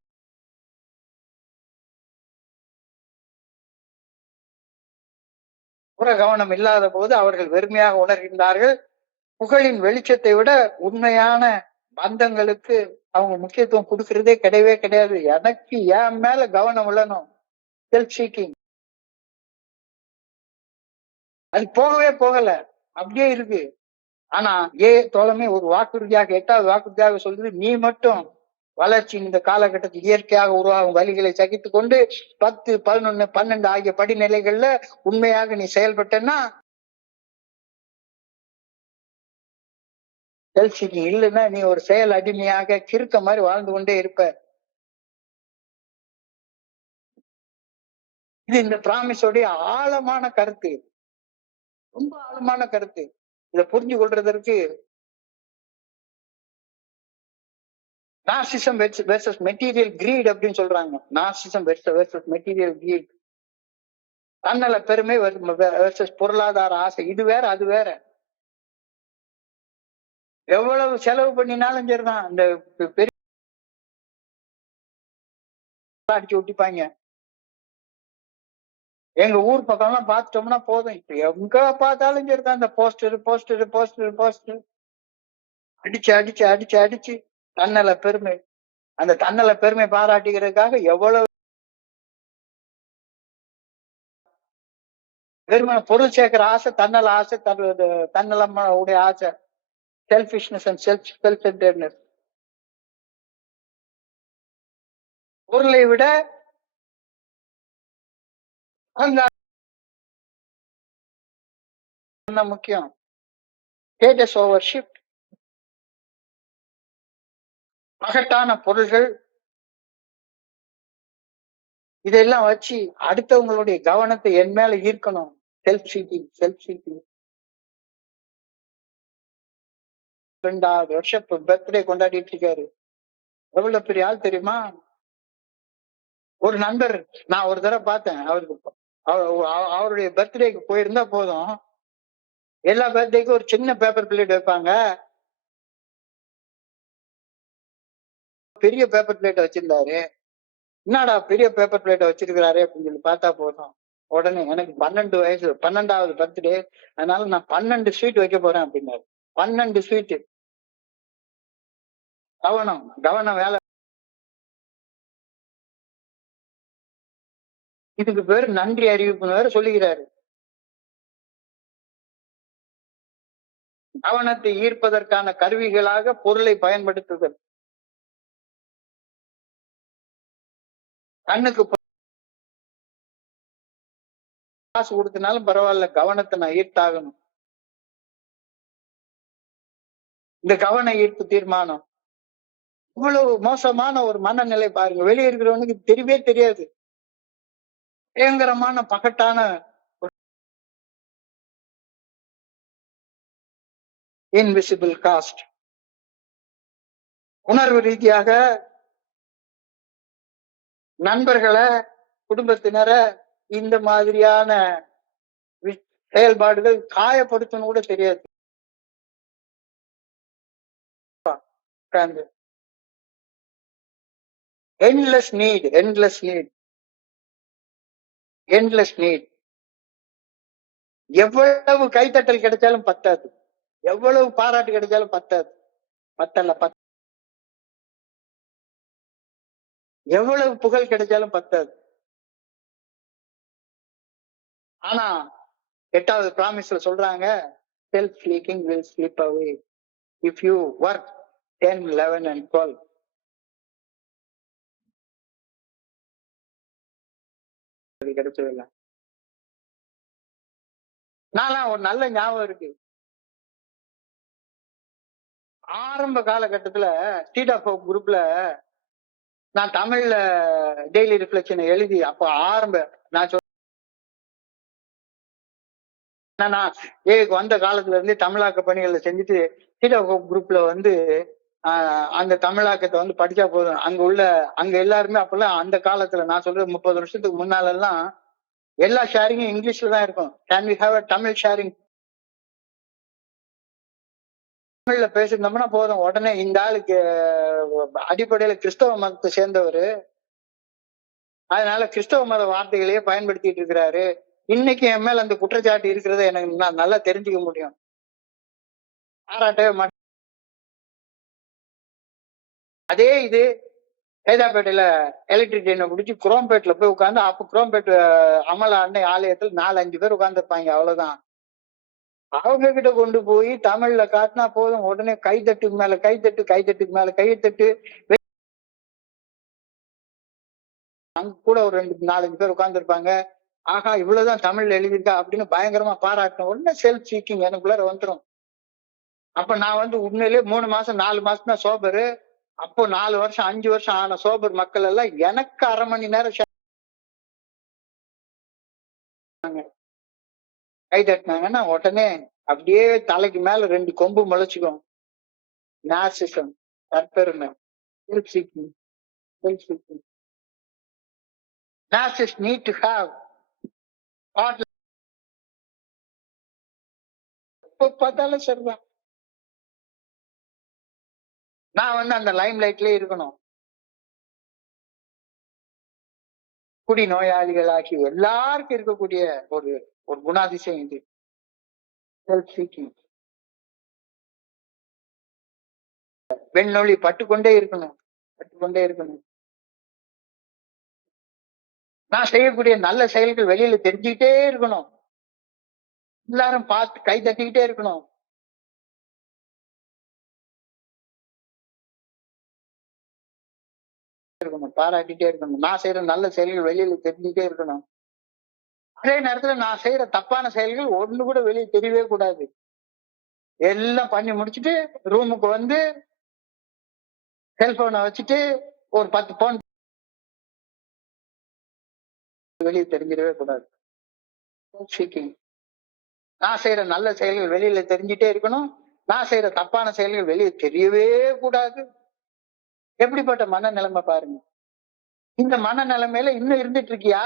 புற கவனம் இல்லாத போது அவர்கள் வெறுமையாக உணர்கின்றார்கள். புகழின் வெளிச்சத்தை விட உண்மையான பந்தங்களுக்கு அவங்க முக்கியத்துவம் கொடுக்கறதே கிடையவே கிடையாது. எனக்கு என் மேல கவனம் விழணும், செல்ஃப் சீக்கிங். அது போகவே போகல, அப்படியே இருக்கு. ஆனா தோழமை ஒரு வாக்குறுதியாக 8வது வாக்குறுதியாக சொல்றது, நீ மட்டும் வளர்ச்சி இந்த காலகட்டத்தில் இயற்கையாக உருவாகும் வழிகளை சகித்து கொண்டு 10, 11, 12 ஆகிய படிநிலைகள்ல உண்மையாக நீ செயல்பட்டன்னா செல்ஃப் சீக்கிங் இல்லைன்னா நீ ஒரு செயல் அடிமையாக கிறுக்க மாதிரி வாழ்ந்து கொண்டே இருப்ப. இது இந்த பிராமிஸோடைய ஆழமான கருத்து, ரொம்ப ஆழமான கருத்து. இதை புரிஞ்சு கொள்றதற்கு நார்சிசம் வெர்சஸ் மெட்டீரியல் கிரீட் அப்படின்னு சொல்றாங்க. Narcissism versus material greed. தன்னல பெருமை வெர்சஸ் பொருளாதார ஆசை. இது வேற அது வேற. எவ்வளவு செலவு பண்ணினாலும் சரிதான் இந்த பெரிய அடிச்சு ஒட்டிப்பாங்க. எங்க ஊர் பக்கம் எல்லாம் பார்த்துட்டோம்னா போதும், இப்ப எங்க பார்த்தாலும் சரிதான் இந்த போஸ்டர் போஸ்டர் போஸ்டர் போஸ்டர் அடிச்சு அடிச்சு அடிச்சு அடிச்சு தன்னல பெருமை. அந்த தன்னல பெருமை பாராட்டிக்கிறதுக்காக எவ்வளவு வெறுமன பொருள் சேர்க்கிற ஆசை, தன்னல ஆசை, தன்னலம் உடைய ஆசை, செல்ஃபிஷ்னஸ் அண்ட் செல்ஃப் சென்டர்னஸ். பொருளை விட முக்கியம். ஸ்டேட்டஸ் ஓவர்ஷிப், பகட்டான பொருள்கள், இதெல்லாம் வச்சு அடுத்தவங்களுடைய கவனத்தை என் மேல ஈர்க்கணும். Self seeking, self seeking. 2வது வருஷம் பர்த்டே கொண்டாடிட்டு இருக்காரு. எவ்வளவு பெரிய ஆள் தெரியுமா? ஒரு நண்பர் நான் ஒரு தடவை பார்த்தேன். அவருக்கு அவருடைய பர்த்டேக்கு போயிருந்தா போதும், எல்லா பர்த்டேக்கும் ஒரு சின்ன பேப்பர் பிளேட் வைப்பாங்க. பெரிய பேப்பர் பிளேட் வச்சிருந்தாரு. என்னடா பெரிய பேப்பர் பிளேட் வச்சிருக்கிறாரு அப்படின்னு சொல்லி பார்த்தா போதும், உடனே எனக்கு 12 வயசு, 12வது பர்த்டே, அதனால நான் 12 ஸ்வீட் வைக்க போறேன் அப்படின்னாரு. 12 ஸ்வீட். கவனம் கவனம் வேலை. இதுக்கு பேரு நன்றி அறிவிப்புன்னு வேற சொல்லுகிறாரு. கவனத்தை ஈர்ப்பதற்கான கருவிகளாக பொருளை பயன்படுத்துதல். கண்ணுக்கு காசு கொடுத்தனாலும் பரவாயில்ல, கவனத்தை நான் ஈர்த்தாகணும். இந்த கவன ஈர்ப்பு தீர்மானம் இவ்வளவு மோசமான ஒரு மனநிலை பாருங்க. வெளியே இருக்கிறவனுக்கு தெரியவே தெரியாது. பயங்கரமான பகட்டான இன்விசிபிள் காஸ்ட். உணர்வு ரீதியாக நண்பர்களை, குடும்பத்தினரை இந்த மாதிரியான செயல்பாடுகள் காயப்படுத்தணும் கூட தெரியாது. endless need எவ்வளவு கைத்தட்டல் கிடைச்சாலும் பத்தாது, எவ்வளவு பாராட்டு கிடைச்சாலும் பத்தாது, பத்தல எவ்வளவு புகழ் கிடைச்சாலும் பத்தாது. ஆனா 8வது ப்ராமிஸ்ல சொல்றாங்க, self seeking will sleep away if you work 10, 11 and 12. கிடைச்சதில்ல. நான் ஒரு நல்ல ஞாபகம் இருக்கு. ஆரம்ப காலகட்டத்துல ஸ்ட்ரீட் ஆஃப் ஹோப் குரூப்ல நான் தமிழ்ல டெய்லி ரிஃப்ளெக்ஷன் எழுதி அப்ப நான் நான் ஏக்கு வந்த காலத்துல இருந்து தமிழாக்க பணிகளை செஞ்சுட்டு ஸ்ட்ரீட் ஆஃப் ஹோப் குரூப்ல வந்து அந்த தமிழாக்கத்தை வந்து படிச்சா போதும். அங்க எல்லாருமே அப்பெல்லாம் அந்த காலத்துல நான் சொல்றது 30 வருஷத்துக்கு முன்னால எல்லாம் எல்லா ஷேரிங்கும் இங்கிலீஷ்ல தான் இருக்கும். Can we have a Tamil sharing? தமிழ்ல பேசியிருந்தோம்னா போதும், உடனே இந்த ஆளுக்கு அடிப்படையில கிறிஸ்தவ மதத்தை சேர்ந்தவர், அதனால கிறிஸ்தவ மத வார்த்தைகளையே பயன்படுத்திட்டு இருக்கிறாரு, இன்னைக்கு என் மேல அந்த குற்றச்சாட்டு இருக்கிறத எனக்கு நான் நல்லா தெரிஞ்சுக்க முடியும். பாராட்டவே மாட்டேன். அதே இது சைதாப்பேட்டையில எலக்ட்ரிக் ட்ரெயினை பிடிச்சி குரோம்பேட்ல போய் உட்காந்து, அப்ப குரோம்பேட் அமல அன்னை ஆலயத்துல 4-5 பேர் உட்கார்ந்துருப்பாங்க, அவ்வளவுதான். அவங்க கிட்ட கொண்டு போய் தமிழ்ல காட்டினா போதும், உடனே கைத்தட்டுக்கு மேல கைத்தட்டு, கைத்தட்டுக்கு மேல கைத்தட்டு. அங்க கூட ஒரு 2-4-5 பேர் உட்கார்ந்துருப்பாங்க. ஆகா, இவ்வளவுதான் தமிழ்ல எழுதியிருக்கா அப்படின்னு பயங்கரமா பாராட்டணும். உடனே செல்ஃப் சீக்கிங் எனக்குள்ளார வந்துடும். அப்ப நான் வந்து உண்மையிலேயே 3 மாசம் 4 மாசம் தான் சோபரு. அப்போ 4 வருஷம் 5 வருஷம் ஆன சோபர் மக்கள் எல்லாம் எனக்கு 1/2 மணி நேரம் கை தட்டினாங்கன்னா உடனே அப்படியே தலைக்கு மேல 2 கொம்பு முளைச்சுக்கும். நார்சிசம், தற்பெருமை, self seeking, self seeking. Narcissists need to have பார்த்தாலும் சரிதான். நான் வந்து அந்த லைம் லைட்லயே இருக்கணும். குடி நோயாளிகளாகி எல்லாருக்கும் இருக்கக்கூடிய ஒரு ஒரு குணாதிசயம் இது, செல்ஃப் சீக்கிங். வெண்ணொளி பட்டுக்கொண்டே இருக்கணும், பட்டுக்கொண்டே இருக்கணும். நான் செய்யக்கூடிய நல்ல செயல்கள் வெளியில தெரிஞ்சுக்கிட்டே இருக்கணும், எல்லாரும் பார்த்து கை தட்டிக்கிட்டே இருக்கணும். பாராட்டிட்டே இருக்கணும். நான் செய்யற நல்ல செயல்கள் வெளியில தெரிஞ்சுட்டே இருக்கணும். அதே நேரத்துல நான் செய்யற தப்பான செயல்கள் ஒண்ணு கூட வெளியே தெரியவே கூடாது. எல்லாம் பண்ணி முடிச்சுட்டு ரூமுக்கு வந்து செல்போனை வச்சுட்டு ஒரு 10 போன் வெளியே தெரிஞ்சிடவே கூடாது. நான் செய்யற நல்ல செயல்கள் வெளியில தெரிஞ்சுட்டே இருக்கணும், நான் செய்யற தப்பான செயல்கள் வெளியே தெரியவே கூடாது. எப்படிப்பட்ட மனநிலைமை பாருங்க. இந்த மனநிலைமையில இன்னும் இருந்துட்டு இருக்கியா?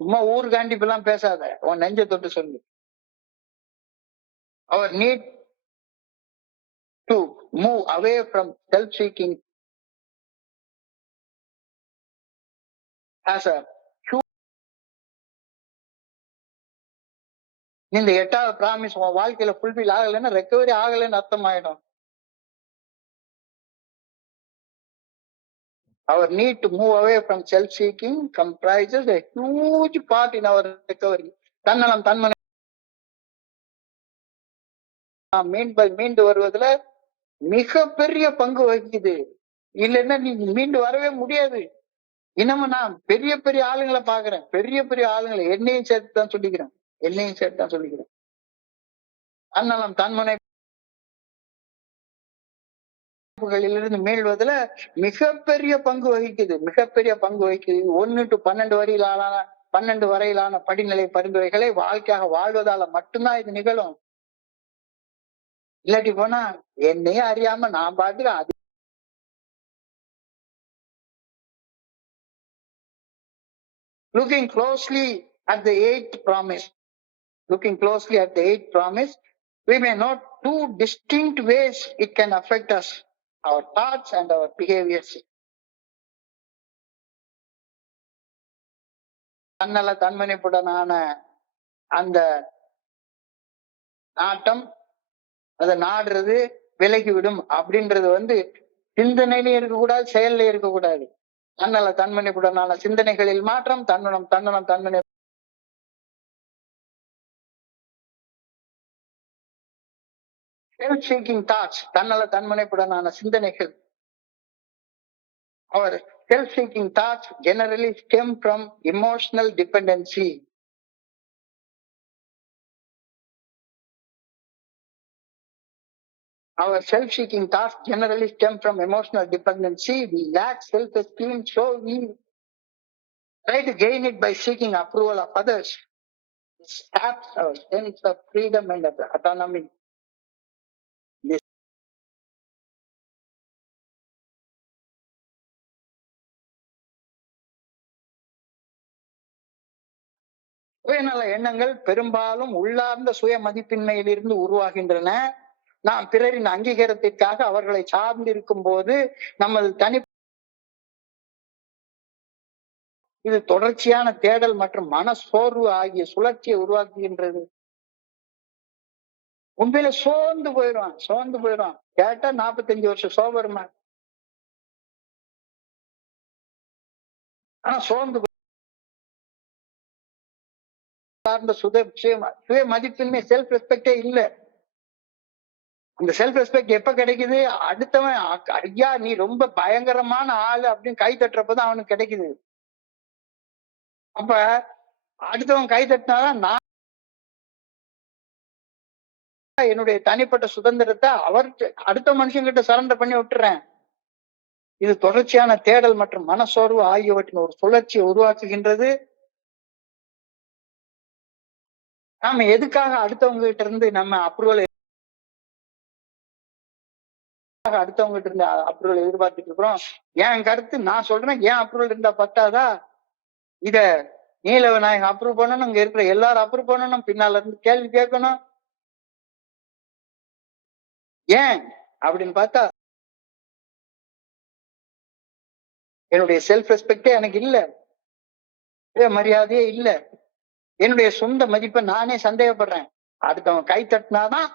சும்மா ஊருக்காண்டி இப்பெல்லாம் பேசாத, உன் நெஞ்ச தொட்டு சொல்லு. Our need to move away from self seeking as a. இந்த 8வது ப்ராமிஸ் உன் வாழ்க்கையில ஃபுல்ஃபில் ஆகலைன்னா ரெக்கவரி ஆகலைன்னு அர்த்தம் ஆயிடும். Our need to move away from self-seeking comprises a huge part in our recovery. தன்னலம் தன்மனை மீண்டு வருவதுல மிகப்பெரிய பங்கு வகிக்குது. இல்லைன்னா நீ மீண்டு வரவே முடியாது. இன்னமும் நான் பெரிய பெரிய ஆளுங்களை பாக்குறேன், பெரிய பெரிய ஆளுங்களை, என்னையும் சேர்த்து தான் சொல்லிக்கிறேன், என்னையும் சேர்த்து தான் சொல்லிக்கிறேன். தன்னலம் தன்முனை இருந்து மீள்வதுல மிகப்பெரிய பங்கு வகிக்குது, மிகப்பெரிய பங்கு வகிக்குது. 1 to 12 வரையிலான படிநிலை பரிந்துரைகளை வாழ்க்கையாக வாழ்வதால மட்டும்தான் இது நிகழும். இல்லாட்டி போனா என்னையும் அறியாம நான் பாட்டுக்கு அது. Looking closely at the 8th promise, we may note 2 distinct ways it can affect us, our thoughts and our behaviors. தன்னல தன்மனைப்புடனான அந்த நாட்டம், அதை நாடுறது விலகிவிடும் அப்படின்றது சிந்தனையிலும் இருக்கக்கூடாது, செயல்ல இருக்கக்கூடாது. தன்னல தன்மனைப்புடனான சிந்தனைகளில் மாற்றம், தன்னலம் தன்னலம் தன்மனை self-seeking thoughts, தன்னல தன்மனைப்புடனான சிந்தனைகள். Our self-seeking thoughts generally stem from emotional dependency. Our self-seeking thoughts generally stem from emotional dependency. We lack self-esteem, so we try to gain it by seeking approval of others. This saps our sense of freedom and autonomy. This சுயநல எண்ணங்கள் பெரும்பாலும் உள்ளார்ந்த சுய மதிப்பின்மையிலிருந்து உருவாகின்றன. நாம் பிறரின் அங்கீகாரத்திற்காக அவர்களை சார்ந்திருக்கும் போது நமது தனி இது தொடர்ச்சியான தேடல் மற்றும் மன சோர்வு ஆகிய சுழற்சியை உருவாக்குகின்றது. உண்மையில சோர்ந்து போயிடும். கேட்டா 45 வருஷம் சோபருமா, ஆனா சோர்ந்து சுய மதிப்பின்மை, செல்ஃப் ரெஸ்பெக்டே இல்ல. அந்த செல்ஃப் ரெஸ்பெக்ட் எப்ப கிடைக்குது? அடுத்தவன் ஐயா நீ ரொம்ப பயங்கரமான ஆளு அப்படின்னு கை தட்டுறப்பதான் அவனுக்கு கிடைக்குது. அப்ப அடுத்தவன் கை தட்டினாதான் நான் என்னுடைய தனிப்பட்ட சுதந்திரத்தை அடுத்த மனுஷங்கிட்ட சரண்டர் பண்ணி விட்டுறேன். இது தொடர்ச்சியான தேடல் மற்றும் மனசோர்வு ஆகியவற்றின் ஒரு சுழற்சியை உருவாக்குகின்றது. நாம எதுக்காக அடுத்தவங்க கிட்ட இருந்து நம்ம அப்ரூவல் எதிர்பார்த்துட்டு இருக்கிறோம்? என் கருத்து நான் சொல்றேன், ஏன் அப்ரூவல் இருந்தா பத்தாதா? இத நீலவிநாயகம் அப்ரூவ் பண்ணணும், இங்க இருக்கிற எல்லாரும் அப்ரூவ் பண்ணணும், பின்னால இருந்து கேள்வி கேட்கணும். ஏன் அப்படின்னு பார்த்தா என்னுடைய செல்ஃப் ரெஸ்பெக்டே எனக்கு இல்ல, மரியாதையே இல்ல, என்னுடைய சொந்த மதிப்பை நானே சந்தேகப்படுறேன். அடுத்தவன் கை தட்டினாதான்,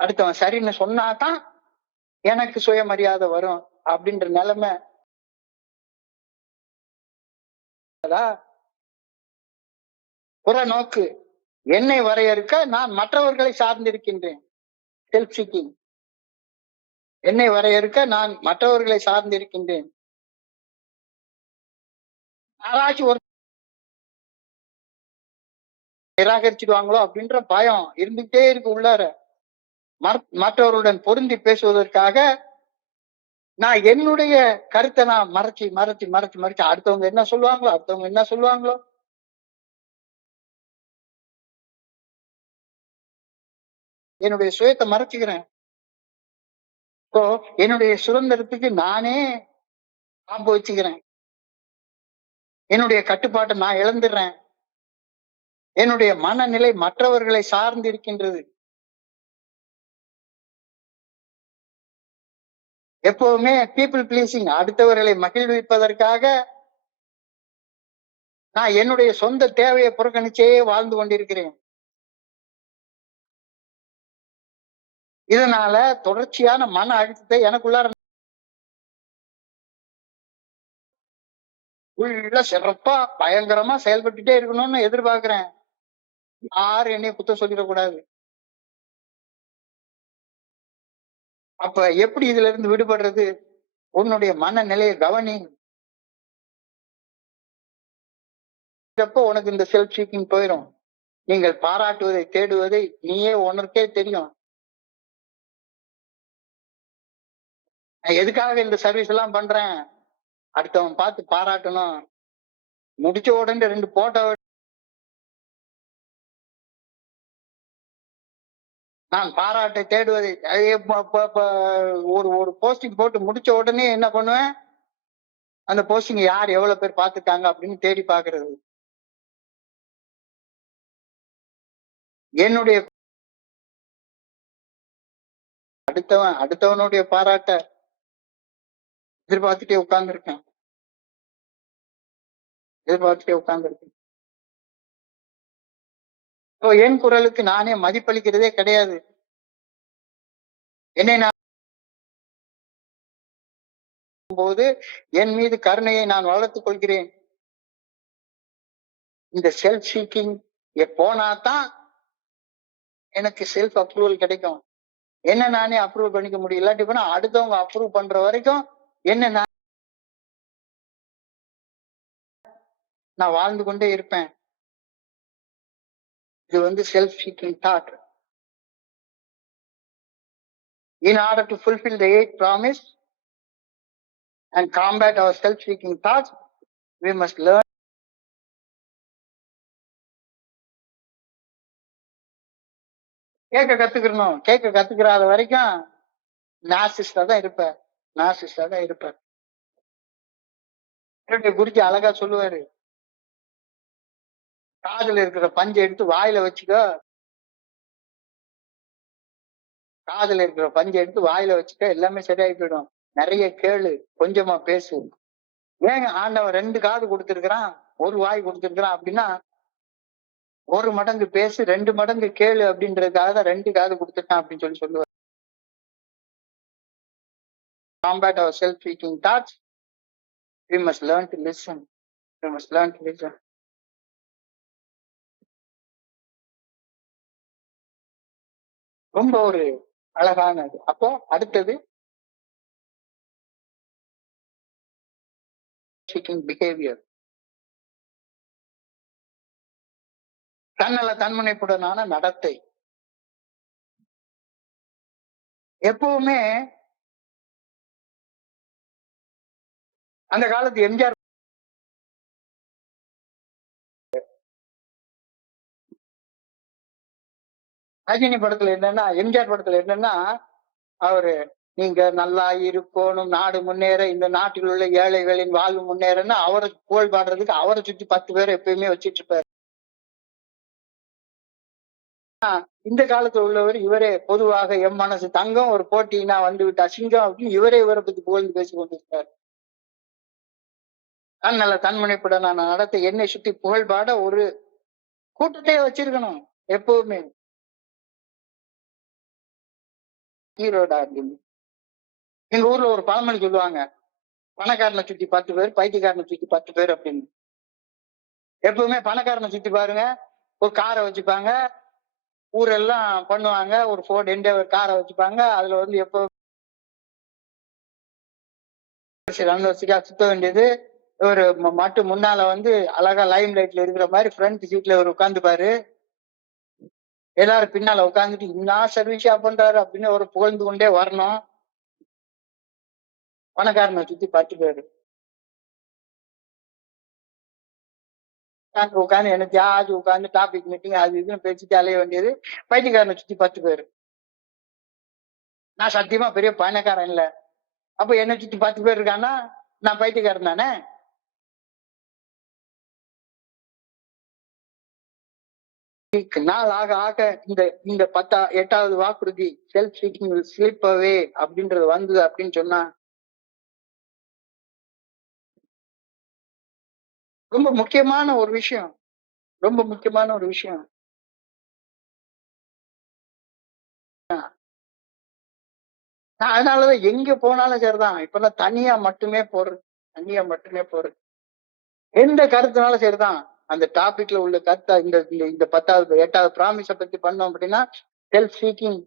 அடுத்தவன் சரின்னு சொன்னாதான் எனக்கு சுயமரியாதை வரும் அப்படின்ற நிலைமை. புறநோக்கு, என்னை வரையறுக்க நான் மற்றவர்களை சார்ந்திருக்கின்றேன். செல்ஃப் சீக்கிங், என்னை வரையறுக்க நான் மற்றவர்களை சார்ந்திருக்கின்றேன். யாராச்சும் ஒரு நிராகரிச்சிடுவாங்களோ அப்படின்ற பயம் இருந்துகிட்டே இருக்கு உள்ளார. மற்றவருடன் பொருந்தி பேசுவதற்காக நான் என்னுடைய கருத்தை நான் மறைச்சு அடுத்தவங்க என்ன சொல்லுவாங்களோ என்னுடைய சுயத்தை மறைச்சுக்கிறேன். என்னுடைய சுதந்திரத்துக்கு நானே காப்பு வச்சுக்கிறேன். என்னுடைய கட்டுப்பாட்டை நான் இழந்துடுறேன். என்னுடைய மனநிலை மற்றவர்களை சார்ந்து இருக்கின்றது. எப்பவுமே பீப்புள் பிளீசிங், அடுத்தவர்களை மகிழ்விப்பதற்காக நான் என்னுடைய சொந்த தேவையை புறக்கணிச்சே வாழ்ந்து கொண்டிருக்கிறேன். இதனால தொடர்ச்சியான மன அழுத்தத்தை எனக்குள்ளார உள்ள சிறப்பா பயங்கரமா செயல்பட்டுட்டே இருக்கணும்னு எதிர்பார்க்கிறேன். யாரும் என்னைய குத்தம் சொல்லிடக்கூடாது. அப்ப எப்படி இதுல இருந்து விடுபடுறது? உன்னுடைய மனநிலையை கவனி. உனக்கு இந்த செல்ஃப் சீக்கிங் போயிடும். நீங்கள் பாராட்டுவதை தேடுவதை நீயே உனக்கே தெரியும். நான் எதுக்காக இந்த சர்வீஸ் எல்லாம் பண்றேன்? அடுத்தவன் பார்த்து பாராட்டணும். முடிச்ச உடனே 2 போட்டோ நான் பாராட்டை தேடுவதை ஒரு போஸ்டிங் போட்டு முடிச்ச உடனே என்ன பண்ணுவேன்? அந்த போஸ்டிங் யார் எவ்வளவு பேர் பார்த்துட்டாங்க அப்படின்னு தேடி பாக்குறது. என்னுடைய அடுத்தவனுடைய பாராட்ட எதிர்பார்த்துட்டே உட்கார்ந்து இருக்கேன். எதிர்பார்த்துட்டே உட்கார்ந்துருக்கேன். என் குரலுக்கு நானே மதிப்பளிக்கிறதே கிடையாது. என்னை நான் போது என் மீது கருணையை நான் வளர்த்துக் கொள்கிறேன். இந்த செல்ஃப் சீக்கிங் போனாதான் எனக்கு செல்ஃப் அப்ரூவல் கிடைக்கும். என்ன நானே அப்ரூவ் பண்ணிக்க முடியும். இல்லாட்டி போனா அடுத்தவங்க அப்ரூவ் பண்ற வரைக்கும் என்ன நான் வாழ்ந்து கொண்டே இருப்பேன். இது self seeking thought. In order to fulfill the 8th promise and combat our self-seeking thoughts, we must learn. கேட்க கத்துக்கணும். கேட்க கத்துக்கிறாத வரைக்கும் நார்சிஸ்டா தான் இருப்ப. குருஜி அழகா சொல்லுவாரு, காதுல இருக்கிற பஞ்சை எடுத்து வாயில வச்சுக்கோ. காதுல இருக்கிற பஞ்சை எடுத்து வாயில வச்சுக்க, எல்லாமே சரியாகி போயிடும். நிறைய கேளு, கொஞ்சமா பேசு. ஏங்க ஆண்டவன் 2 காது கொடுத்திருக்கிறான், 1 வாய் கொடுத்திருக்கிறான் அப்படின்னா 1 மடங்கு பேசு, 2 மடங்கு கேளு அப்படின்றதுக்காக தான் 2 காது கொடுத்துருக்கான் அப்படின்னு சொல்லுவார். Combat our self-seeking thoughts, we must learn to listen. ரொம்ப ஒரு அழகானது. அப்போ அடுத்தது பிஹேவியர். தன்னல தன்முனைப்புடனான நடத்தை. எப்பவுமே அந்த காலத்து எம்ஜிஆர் ரஜினி படத்துல என்னன்னா, எம்ஜிஆர் படத்துல என்னன்னா, அவரு நீங்க நல்லா இருக்கணும், நாடு முன்னேற, இந்த நாட்டில் உள்ள ஏழைகளின் வாழ்வு முன்னேறன்னு அவரை புகழ் பாடுறதுக்கு அவரை சுற்றி 10 பேர் எப்பயுமே வச்சிட்டு இருப்பாரு. இந்த காலத்துல உள்ளவர் இவரே பொதுவாக எம் மனசு தங்கம், ஒரு போட்டினா வந்து விட்டு அசிங்கம் அப்படின்னு இவரை பத்தி புகழ்ந்து பேசி கொண்டிருக்காரு. தன்னல தன்முனைப்புடனான நடத்தை, என்னை சுற்றி புகழ் பாட ஒரு கூட்டத்தையே வச்சிருக்கணும் எப்பவுமே. ஹீரோடா அப்படின்னு. எங்க ஊர்ல ஒரு பழமொழி சொல்லுவாங்க, பணக்காரனை சுத்தி 10 பேர், பைத்தியக்காரனை சுத்தி 10 பேர் அப்படின்னு. எப்பவுமே பணக்காரனை சுத்தி பாருங்க, ஒரு காரை வச்சுப்பாங்க, ஊரெல்லாம் பண்ணுவாங்க, ஒரு ஃபோர்ட் எண்டேவர் காரை வச்சுப்பாங்க. அதுல எப்போ சுத்த வேண்டியது, ஒரு மட்டு முன்னால அழகா லைம் லைட்ல இருக்கிற மாதிரி ஃப்ரண்ட் சீட்ல ஒரு உட்காந்துப்பாரு. எல்லாரும் பின்னால உட்காந்துட்டு இன்னும் சர்வீஸா பண்றாரு அப்படின்னு ஒரு புகழ்ந்து கொண்டே வரணும். பணக்காரனை சுத்தி 10 பேரு உட்காந்து என்னத்தையாவது உட்காந்து டாபிக் மீட்டிங் அது இதுன்னு பேசிட்டு அலைய வேண்டியது. பைத்தியக்காரனை சுத்தி 10 பேரு. நான் சத்தியமா பெரிய பணக்காரன் இல்ல, அப்ப என்னை சுத்தி 10 பேர் இருக்கான்னா நான் பைத்தியக்காரன் தானே. நாள் ஆக ஆக இந்த 8வது வாக்குறுதி செல்ஃப் சீக்கிங் வில் ஸ்லிப் அவே அப்படின்றது வந்தது அப்படின்னு சொன்னா ரொம்ப முக்கியமான ஒரு விஷயம். அதனாலதான் எங்க போனாலும் சரிதான், இப்பெல்லாம் தனியா மட்டுமே போறது. எந்த கருத்துனாலும் சரிதான். அந்த டாபிக்ல உள்ள கருத்தை இந்த 8வது ப்ராமிஸ பத்தி பண்ணோம் அப்படின்னா, self seeking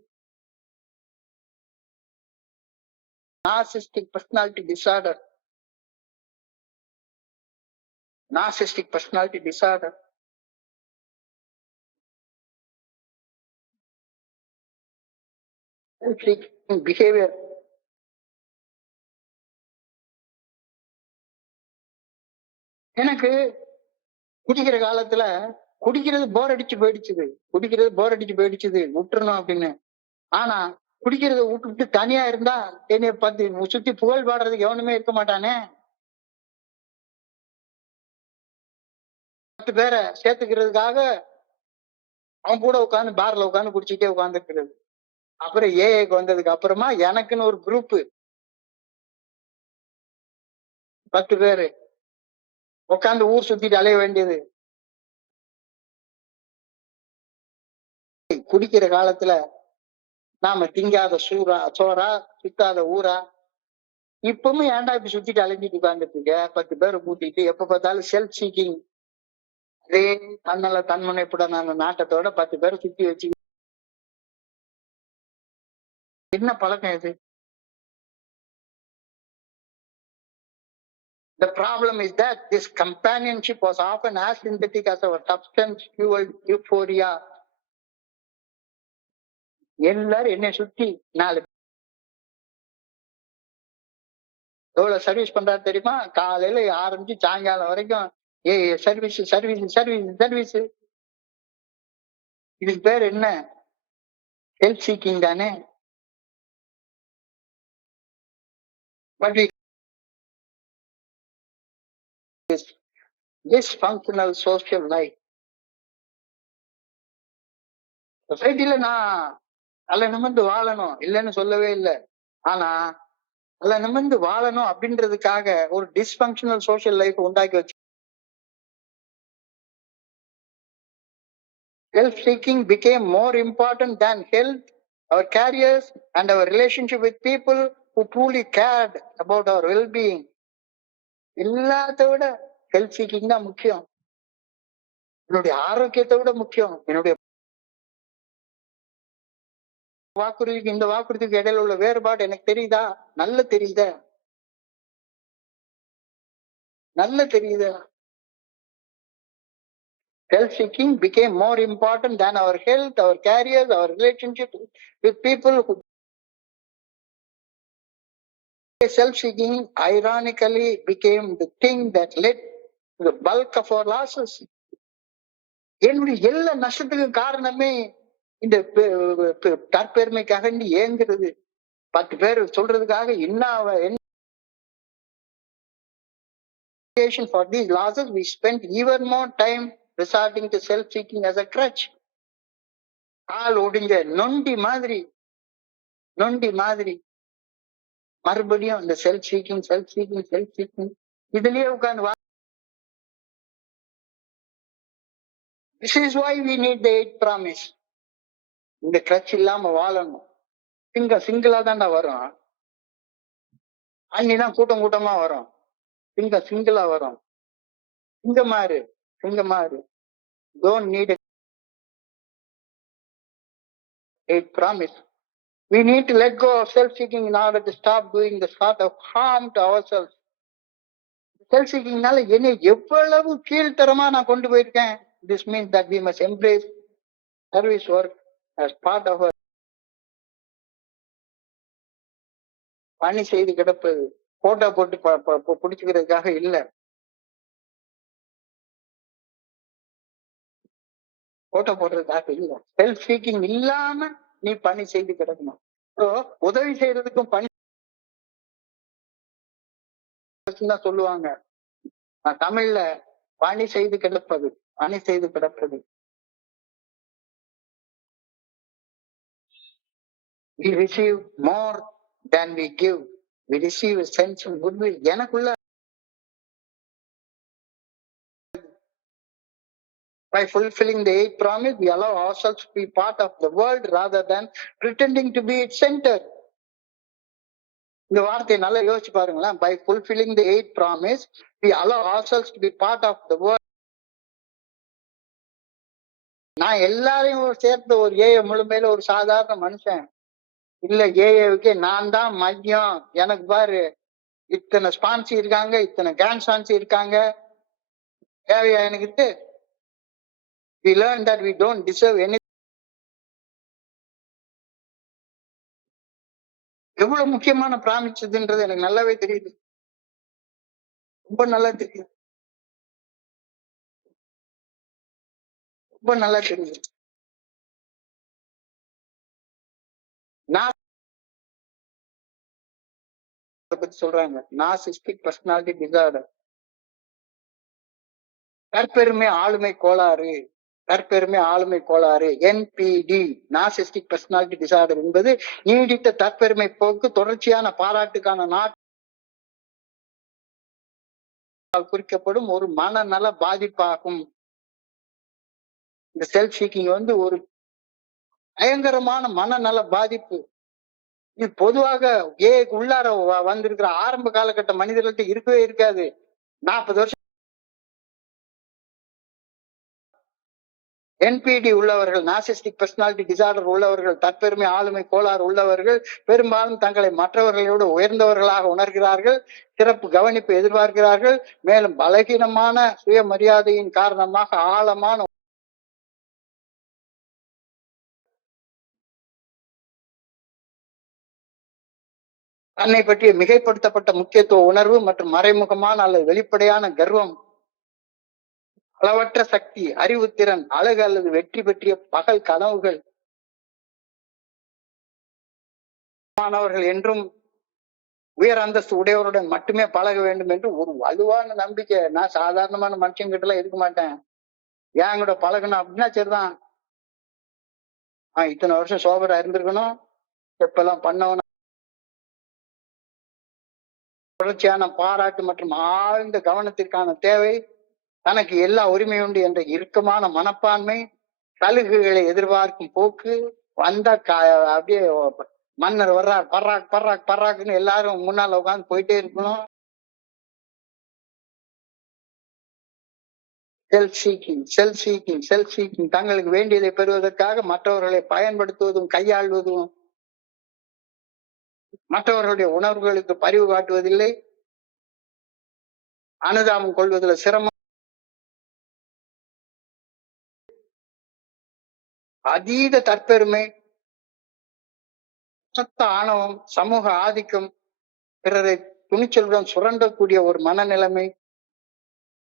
narcissistic personality disorder. Self-seeking behavior. எனக்கு குடிக்கிற காலத்துல குடிக்கிறது போர் அடிச்சு போயிடுச்சுது விட்டுறணும் அப்படின்னு. ஆனா குடிக்கிறத விட்டுட்டு தனியா இருந்தா என்னைய பத்தி சுத்தி புகழ் பாடுறதுக்கு எவனுமே இருக்க மாட்டானே. 10 பேரை சேர்த்துக்கிறதுக்காக அவன் கூட உட்காந்து பார்ல உட்காந்து குடிச்சுட்டே உட்காந்துருக்கிறது. அப்புறம் ஏஏக்கு வந்ததுக்கு அப்புறமா எனக்குன்னு ஒரு குரூப் 10 பேரு உட்காந்து ஊர் சுத்திட்டு அலைய வேண்டியது. குடிக்கிற காலத்துல நாம திங்காத சோறா சுத்தாத ஊரா. இப்பவும் ஏன்டா இப்படி சுத்திட்டு அலைஞ்சிட்டு உட்கார்ந்துட்டு 10 பேரை கூட்டிட்டு எப்ப பார்த்தாலும் செல்ஃப் சீக்கிங். அதே தன்முனைப்புடனான நாட்டத்தோட 10 பேரை சுத்தி வச்சு என்ன பழக்கம் இது? The problem is that this companionship was often as synthetic as our substance-fueled euphoria. எல்லாரும் என்னை சுத்தி 4 எவ்வளவு சர்வீஸ் பண்றாரு தெரியுமா? காலையில ஆரம்பிச்சு சாயங்காலம் வரைக்கும் சர்வீஸ் சர்வீஸ் சர்வீஸ் சர்வீஸ். இதுக்கு பேர் என்ன? செல்ஃப் சீக்கிங் தானே. But we dysfunctional social life. சொசைட்டில நான் அல்ல நிமிர்ந்து வாழணும் இல்லைன்னு சொல்லவே இல்லை. ஆனா அல்ல நிமிர்ந்து வாழணும் அப்படின்றதுக்காக ஒரு டிஸ்பங்க்ஷனல் சோசியல் லைஃப் உண்டாக்கி வச்சு self-seeking became more important than health, our careers, and our relationship with people who truly cared about our well-being. எல்லாத்த விட செல்ஃப் சீக்கிங் தான் முக்கியம். என்னுடைய ஆரோக்கியத்தை விட முக்கியம். என்னுடைய வாக்குறுதிக்கு இந்த வாக்குறுதிக்கு இடையில உள்ள வேறுபாடு எனக்கு தெரியுதா? நல்ல தெரியுதா? நல்ல தெரியுதா? Self-seeking became more important than our health, our careers, our relationship with people who self-seeking ironically became the thing that led to the bulk of our losses. என்னுடைய எல்லா நஷ்டத்துக்கு காரணமே இந்த தற்பெருமைக்காக ஏங்குறது. 10 பேர் சொல்றதுக்காக for these losses we spent even more time resorting to self-seeking as a crutch. ஆள் ஒடிஞ்ச நொண்டி மாதிரி மறுபடியும் இந்த செல்ஃப் சீக்கிங் இதுலயே உட்கார்ந்து. This is why we need the 8th promise. இந்த கிரட்ச் இல்லாம வாழணும். சிங்கிளா தாண்டா வரும். அன்னிதான் கூட்டமா வரும். சிங்கிளா வரும். சிங்கமாறு don't need a 8th promise. We need to let go of self-seeking in order to stop doing the sort of harm to ourselves. Self-seekingனால என்னை எவ்வளவு கீழ்த்தரமா நான் கொண்டு போயிருக்கேன். This means that we must embrace service work as part of our பணி செய்து கிடப்பது. Photo போட்டு பிடிச்சுக்கிறதுக்காக இல்ல. போட்டோ போடுறதுக்காக இல்ல. செல்ஃப் சீக்கிங் இல்லாம நீ பணி செய்து கிடக்கணும். உதவி செய்யறதுக்கும் பணி தான் சொல்லுவாங்க. தமிழ்ல பணி செய்து கிடப்பது. We receive more than we give. We receive a sense of goodwill. எனக்குள்ள by fulfilling the 8th promise, we allow ourselves to be part of the world rather than pretending to be its center. இந்த வார்த்தையை நல்லா யோசிச்சு பாருங்களேன். By fulfilling the 8th promise, we allow ourselves to be part of the world. நான் எல்லாரையும் சேர்த்து ஒரு AI முழுமையில ஒரு சாதாரண மனுஷன் இல்ல. ஏஐவுக்கு நான் தான் மையம். எனக்கு பாரு இத்தனை ஸ்பான்சி இருக்காங்க, இத்தனை கிராண்ட் ஸ்பான்சி இருக்காங்க. தேவையா எனக்கு? We learn that we don't deserve anything. எவ்வளவு முக்கியமான பிராமிச்சதுன்றது எனக்கு நல்லாவே தெரியுது. ரொம்ப நல்லா தெரியுது. நான் பத்தி சொல்றாங்க நார்சிஸ்டிக் பர்சனாலிட்டி டிசார்டர். தற்பெருமை ஆளுமை கோளாறு NPD நார்சிஸ்டிக் பர்சனாலிட்டி டிசார்டர் என்பது நீடித்த தற்பெருமை போக்கு தொடர்ச்சியான பாராட்டுக்கான குறிக்கப்படும் ஒரு மனநல பாதிப்பாகும். இந்த செல்ஃப் சீக்கிங் ஒரு பயங்கரமான மனநல பாதிப்பு. இது பொதுவாக உள்ளார வந்திருக்கிற ஆரம்ப காலகட்ட மனிதர்கள்ட்ட இருக்கவே இருக்காது. 40 வருஷம் என்பிடி உள்ளவர்கள், நார்சிஸ்டிக் பர்சனாலிட்டி டிசார்டர் உள்ளவர்கள், தற்பெருமை ஆளுமை கோளாறு உள்ளவர்கள் பெரும்பாலும் தங்களை மற்றவர்களோடு உயர்ந்தவர்களாக உணர்கிறார்கள், சிறப்பு கவனிப்பு எதிர்பார்க்கிறார்கள். மேலும் பலகீனமான சுயமரியாதையின் காரணமாக ஆழமான தன்னை பற்றிய மிகைப்படுத்தப்பட்ட முக்கியத்துவ உணர்வு மற்றும் மறைமுகமான அல்லது வெளிப்படையான கர்வம், அளவற்ற சக்தி, அறிவுத்திறன், அழகு அல்லது வெற்றி பற்றிய பகல் கனவுகள், மாணவர்கள் என்றும் உயர் அந்தஸ்து உடையவருடன் மட்டுமே பழக வேண்டும் என்று ஒரு வலுவான நம்பிக்கை. நான் சாதாரணமான மனுஷங்கிட்ட எல்லாம் இருக்க மாட்டேன், ஏன் கூட பழகணும் அப்படின்னா சரிதான். இத்தனை வருஷம் சோபரா இருந்திருக்கணும், எப்பெல்லாம் பண்ணவன தொடர்ச்சியான பாராட்டு மற்றும் ஆழ்ந்த கவனத்திற்கான தேவை, தனக்கு எல்லா உரிமை உண்டு என்ற இறுக்கமான மனப்பான்மை, சலுகைகளை எதிர்பார்க்கும் போக்கு, வந்தா அப்படியே மன்னர் வர்றார் பர்ராக் பர்ராக் பர்ராக்குன்னு எல்லாரும் முன்னால உட்காந்து போயிட்டே இருக்கணும். செல்ஃப் சீக்கிங் தங்களுக்கு வேண்டியதை பெறுவதற்காக மற்றவர்களை பயன்படுத்துவதும் கையாள்வதும், மற்றவர்களுடைய உணர்வுகளுக்கு பரிவு காட்டுவதில்லை, அனுதாபம் கொள்வதில் சிரமம், அதீத தற்பெருமை, சத்த ஆணவம், சமூக ஆதிக்கம், பிறரை துணிச்சலுடன் சுரண்டக்கூடிய ஒரு மனநிலைமை,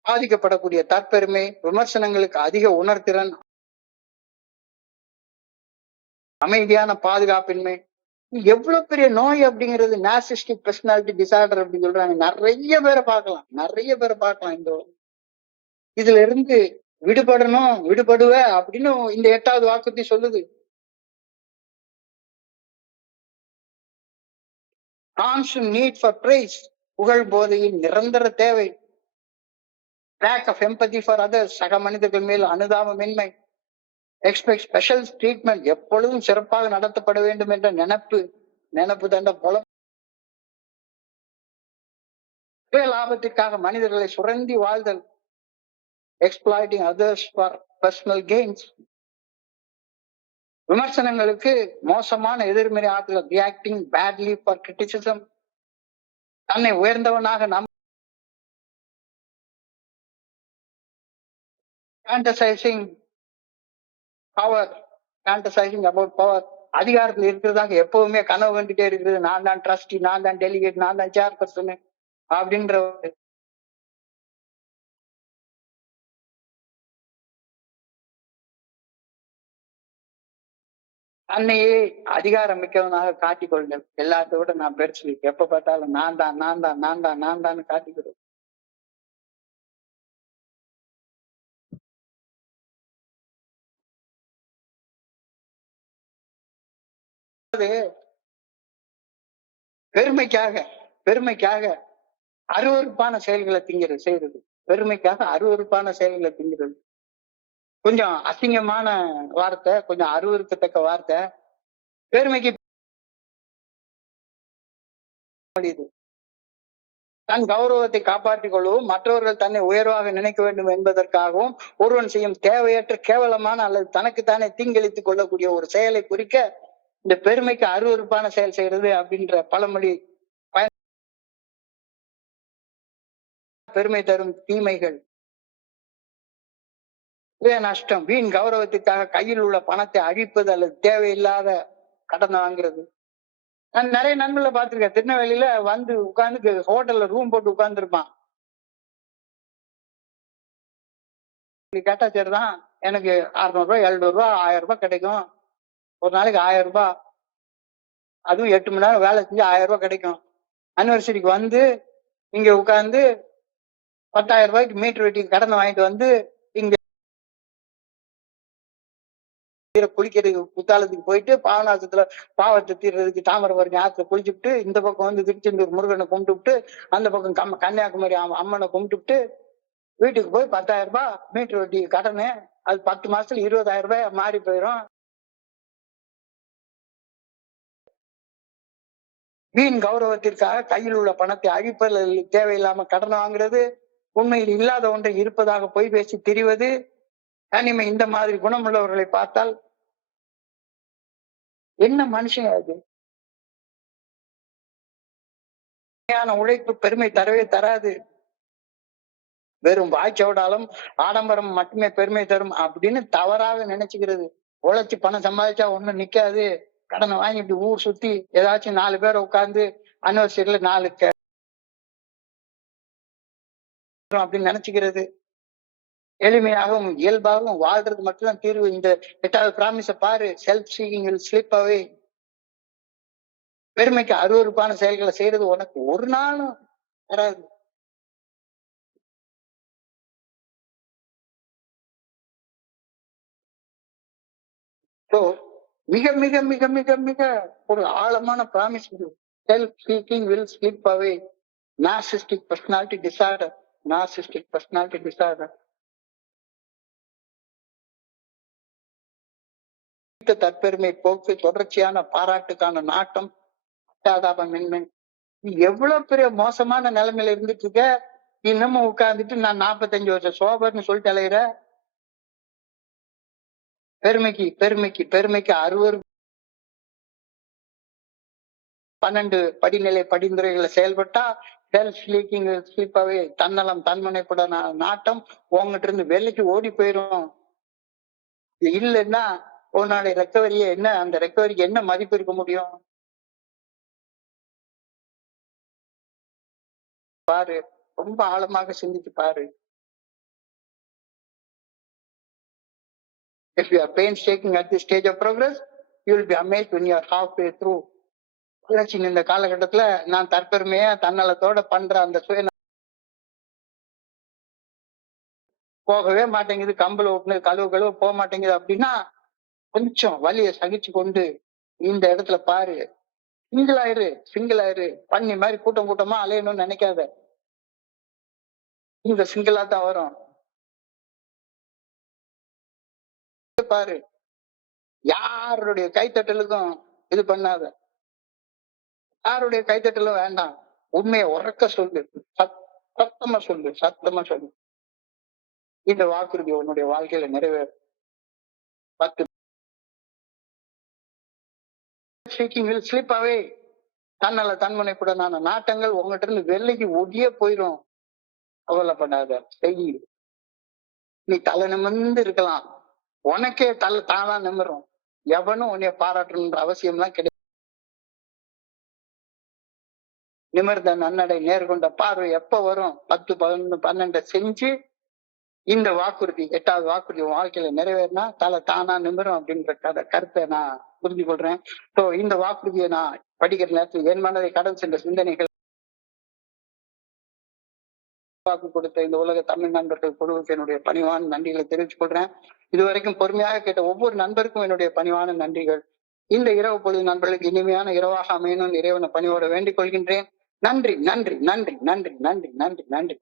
பாதிக்கப்படக்கூடிய தற்பெருமை, விமர்சனங்களுக்கு அதிக உணர்திறன், அமைதியான பாதுகாப்பின்மை. எவ்வளவு பெரிய நோய் அப்படிங்கிறது நார்சிஸ்டிக் பர்சனாலிட்டி டிசார்டர் அப்படின்னு சொல்றாங்க. நிறைய பேரை பார்க்கலாம். இதுல இருந்து விடுபடுவ அப்படின்னு இந்த 8வது வாக்குறுதி சொல்லுது. கான்ஸ்டன்ட் நீட் ஃபார் பிரைஸ், புகழ் போதையின் நிரந்தர தேவை, lack of empathy for others, சக மனிதர்கள் மேல் அனுதாபமின்மை, எக்ஸ்பெக்ட் ஸ்பெஷல் ட்ரீட்மெண்ட், எப்பொழுதும் சிறப்பாக நடத்தப்பட வேண்டும் என்ற நினைப்பு தண்ட போல லாபத்திற்காக மனிதர்களை சுரண்டி வாழ்தல், exploiting others for personal gains, விமர்சனங்களுக்கு மோசமான எதிர்மறை ஆற்றல், ரியாக்டிங் பேட்லி ஃபார் கிரிட்டிசிசம், தன்னை உயர்ந்தவனாக fantasizing about power, அதிகாரத்தில் இருக்கிறதாங்க எப்பவுமே கனவு கண்டுட்டே இருக்கிறது, நான் தான் ட்ரஸ்டி, நான் தான் டெலிகேட், நான் தான் சேர்பர்சன் அப்படின்ற தன்னையே அதிகாரம் மிக்கவனாக காட்டிக்கொள்ளுங்கள். எல்லாத்தோட நான் பெருசு, எப்ப பார்த்தாலும் நான் தான் காட்டிக்கிறேன். பெருமைக்காக அருவருப்பான செயல்களை செய்யறது, பெருமைக்காக அருவருப்பான செயல்களை திங்கிறது. கொஞ்சம் அசிங்கமான வார்த்தை, கொஞ்சம் அருவருக்கத்தக்க வார்த்தை, பெருமைக்கு தன் கௌரவத்தை காப்பாற்றிக் கொள்ளவும் மற்றவர்கள் தன்னை உயர்வாக நினைக்க வேண்டும் என்பதற்காகவும் ஒருவன் செய்யும் தேவையற்ற கேவலமான அல்லது தனக்குத்தானே தீங்கிழித்துக் கொள்ளக்கூடிய ஒரு செயலை குறிக்க இந்த பெருமைக்கு அருவருப்பான செயல் செய்யறது அப்படின்ற பழமொழி. பெருமை தரும் தீமைகள், நஷ்டம், வீண் கௌரவத்திற்காக கையில் உள்ள பணத்தை அழிப்பது அல்லது தேவையில்லாத கடன் வாங்குறது. நான் நிறைய நண்பர்களை பார்த்திருக்கேன், திருநெல்வேலியில வந்து உட்கார்ந்து ஹோட்டல்ல ரூம் போட்டு உட்கார்ந்து இருப்பான். கேட்டா சரிதான், எனக்கு 600 ரூபாய் 700 ரூபாய் 1000 ரூபாய் கிடைக்கும், ஒரு நாளைக்கு 1000 ரூபாய், அதுவும் 8 மணி நேரம் வேலை செஞ்சு 1000 ரூபாய் கிடைக்கும். அனிவர்சரிக்கு வந்து இங்க உட்கார்ந்து 10,000 ரூபாய்க்கு மீட்டர் வெட்டி கடன் வாங்கிட்டு வந்து இங்க குளிக்கிறதுக்கு குத்தாலத்துக்கு போயிட்டு பாவநாசத்துல பாவத்தை தீர்றதுக்கு தாமிரபரணி ஆத்துல குளிச்சுட்டு இந்த பக்கம் வந்து திருச்செந்தூர் முருகனை கும்பிட்டு அந்த பக்கம் கன்னியாகுமரி அம்மனை கும்பிட்டு வீட்டுக்கு போய் 10,000 ரூபாய் மீட்டர் வட்டி கடனு, அது 10 மாசத்துல 20,000 ரூபாய் மாறி போயிடும். வீண் கௌரவத்திற்காக கையில் உள்ள பணத்தை அழிப்பதில் தேவையில்லாம கடன் வாங்குறது, உண்மையில் இல்லாத ஒன்றை இருப்பதாக பொய் பேசி திரிவது, தனிமை, இந்த மாதிரி குணமுள்ளவர்களை பார்த்தால் என்ன மனுஷன் அது? உழைப்பு பெருமை தரவே தராது. வெறும் வாய்ச்சவடாலும் ஆடம்பரம் மட்டுமே பெருமை தரும் அப்படின்னு தவறாக நினைச்சுக்கிறது. உழைச்சு பணம் சம்பாதிச்சா ஒண்ணும் நிக்காது, கடனை வாங்கிட்டு ஊர் சுத்தி ஏதாச்சும் 4 பேரை உட்கார்ந்து அனிவர்சரியில 4 அப்படின்னு நினைச்சுக்கிறது. எளிமையாகவும் இயல்பாகவும் வாழ்றது மட்டும்தான் தீர்வு. இந்த 8வது பிராமிஸ பாரு, செல்ஃப் சீக்கிங் வில் ஸ்லிப் அவே. பெருமைக்கு அருவருப்பான செயல்களை செய்யறது உனக்கு ஒரு நாளும் வராது. மிக மிக மிக மிக மிக ஒரு ஆழமான promise. Self seeking will slip away. Narcissistic personality disorder. Narcissistic personality disorder. தற்பெருமை போக்கு, தொடர்ச்சியான பாராட்டுக்கான நாட்டம், பட்டாதாபமின்மை. எவ்வளவு பெரிய மோசமான நிலைமையில இருந்துட்டு இருக்க, இன்னமும் உட்கார்ந்துட்டு நான் 45 வருஷம் சோபர்னு சொல்லிட்டு அலையிற. பெருமைக்கு பெருமைக்கு பெருமைக்கு 12 படிநிலை படிந்துரைகளை செயல்பட்டா செல்ஃப் லீக்கிங் ஸ்லிப்பாவே, தன்னலம் தன்முனைப்பட நாட்டம் உங்ககிட்ட இருந்து வேலைக்கு ஓடி போயிடும். இல்லைன்னா உன்னோட ரெக்கவரியே என்ன, அந்த ரெக்கவரிக்கு என்ன மதிப்பு இருக்க முடியும்? பாரு, ரொம்ப ஆழமாக சிந்திச்சு பாரு. If you are painstaking at this stage of progress, you will be amazed when you are halfway through. இந்த காலகட்டத்துல நான் தற்பெருமையா தன்னலத்தோட பண்ற அந்த சுய போகவே மாட்டேங்குது, கம்பள ஓட்டுனது கழுவு போக மாட்டேங்குது அப்படின்னா கொஞ்சம் வலியை சகிச்சு கொண்டு இந்த இடத்துல பாரு. சிங்கிள் ஆயிரு. பண்ணி மாதிரி கூட்டம் கூட்டமா அலையணும்னு நினைக்காத. இந்த சிங்கிளா தான் வரும். பாரு, யாருடைய கைத்தட்டலுக்கும் இது பண்ணாத. யாருடைய கைத்தட்டலும் வேண்டாம். உண்மையை உறக்க சொல்லு, சத்தமா சொல்லு, சத்தமா சொல்லு. இந்த வாக்குறுதி உன்னுடைய வாழ்க்கையில நிறைவேறும். 10 ஸ்லிப் அவே. தன்னல தன்முனைப்புடனான நாட்டங்கள் உங்ககிட்ட இருந்து வெள்ளைக்கு ஒடியே போயிடும். கவலைப்படாத, செய். நீ தலை நிமிர்ந்து இருக்கலாம், உனக்கே தலை தானா நிமிரும். எவனும் உன்னைய பாராட்டணுன்ற அவசியம் எல்லாம் கிடையாது. நிமிர்ந்த நன்னடை நேர்கொண்ட பார்வை எப்ப வரும்? 10, 11, 12 செஞ்சு இந்த வாக்குறுதி, 8வது வாக்குறுதி வாழ்க்கையில நிறைவேறினா தலை தானா நிமிரும் அப்படின்ற கருத்தை நான் புரிஞ்சு கொள்றேன். சோ இந்த வாக்குறுதியை நான் படிக்கிற நேரத்தில் என் மனதை கடந்து சென்ற சிந்தனைகள் வாக்கு கொடுத்த இந்த உலக தமிழ் நண்பர்கள் குழுவுக்கு என்னுடைய பணிவான நன்றிகளை தெரிவித்துக் கொள்றேன். இதுவரைக்கும் பொறுமையாக கேட்ட ஒவ்வொரு நண்பருக்கும் என்னுடைய பணிவான நன்றிகள். இந்த இரவு பொழுது நண்பர்களுக்கு இனிமையான இரவாக அமையணும் இறைவனை பணியோட வேண்டிக் கொள்கின்றேன். நன்றி நன்றி நன்றி நன்றி நன்றி நன்றி நன்றி.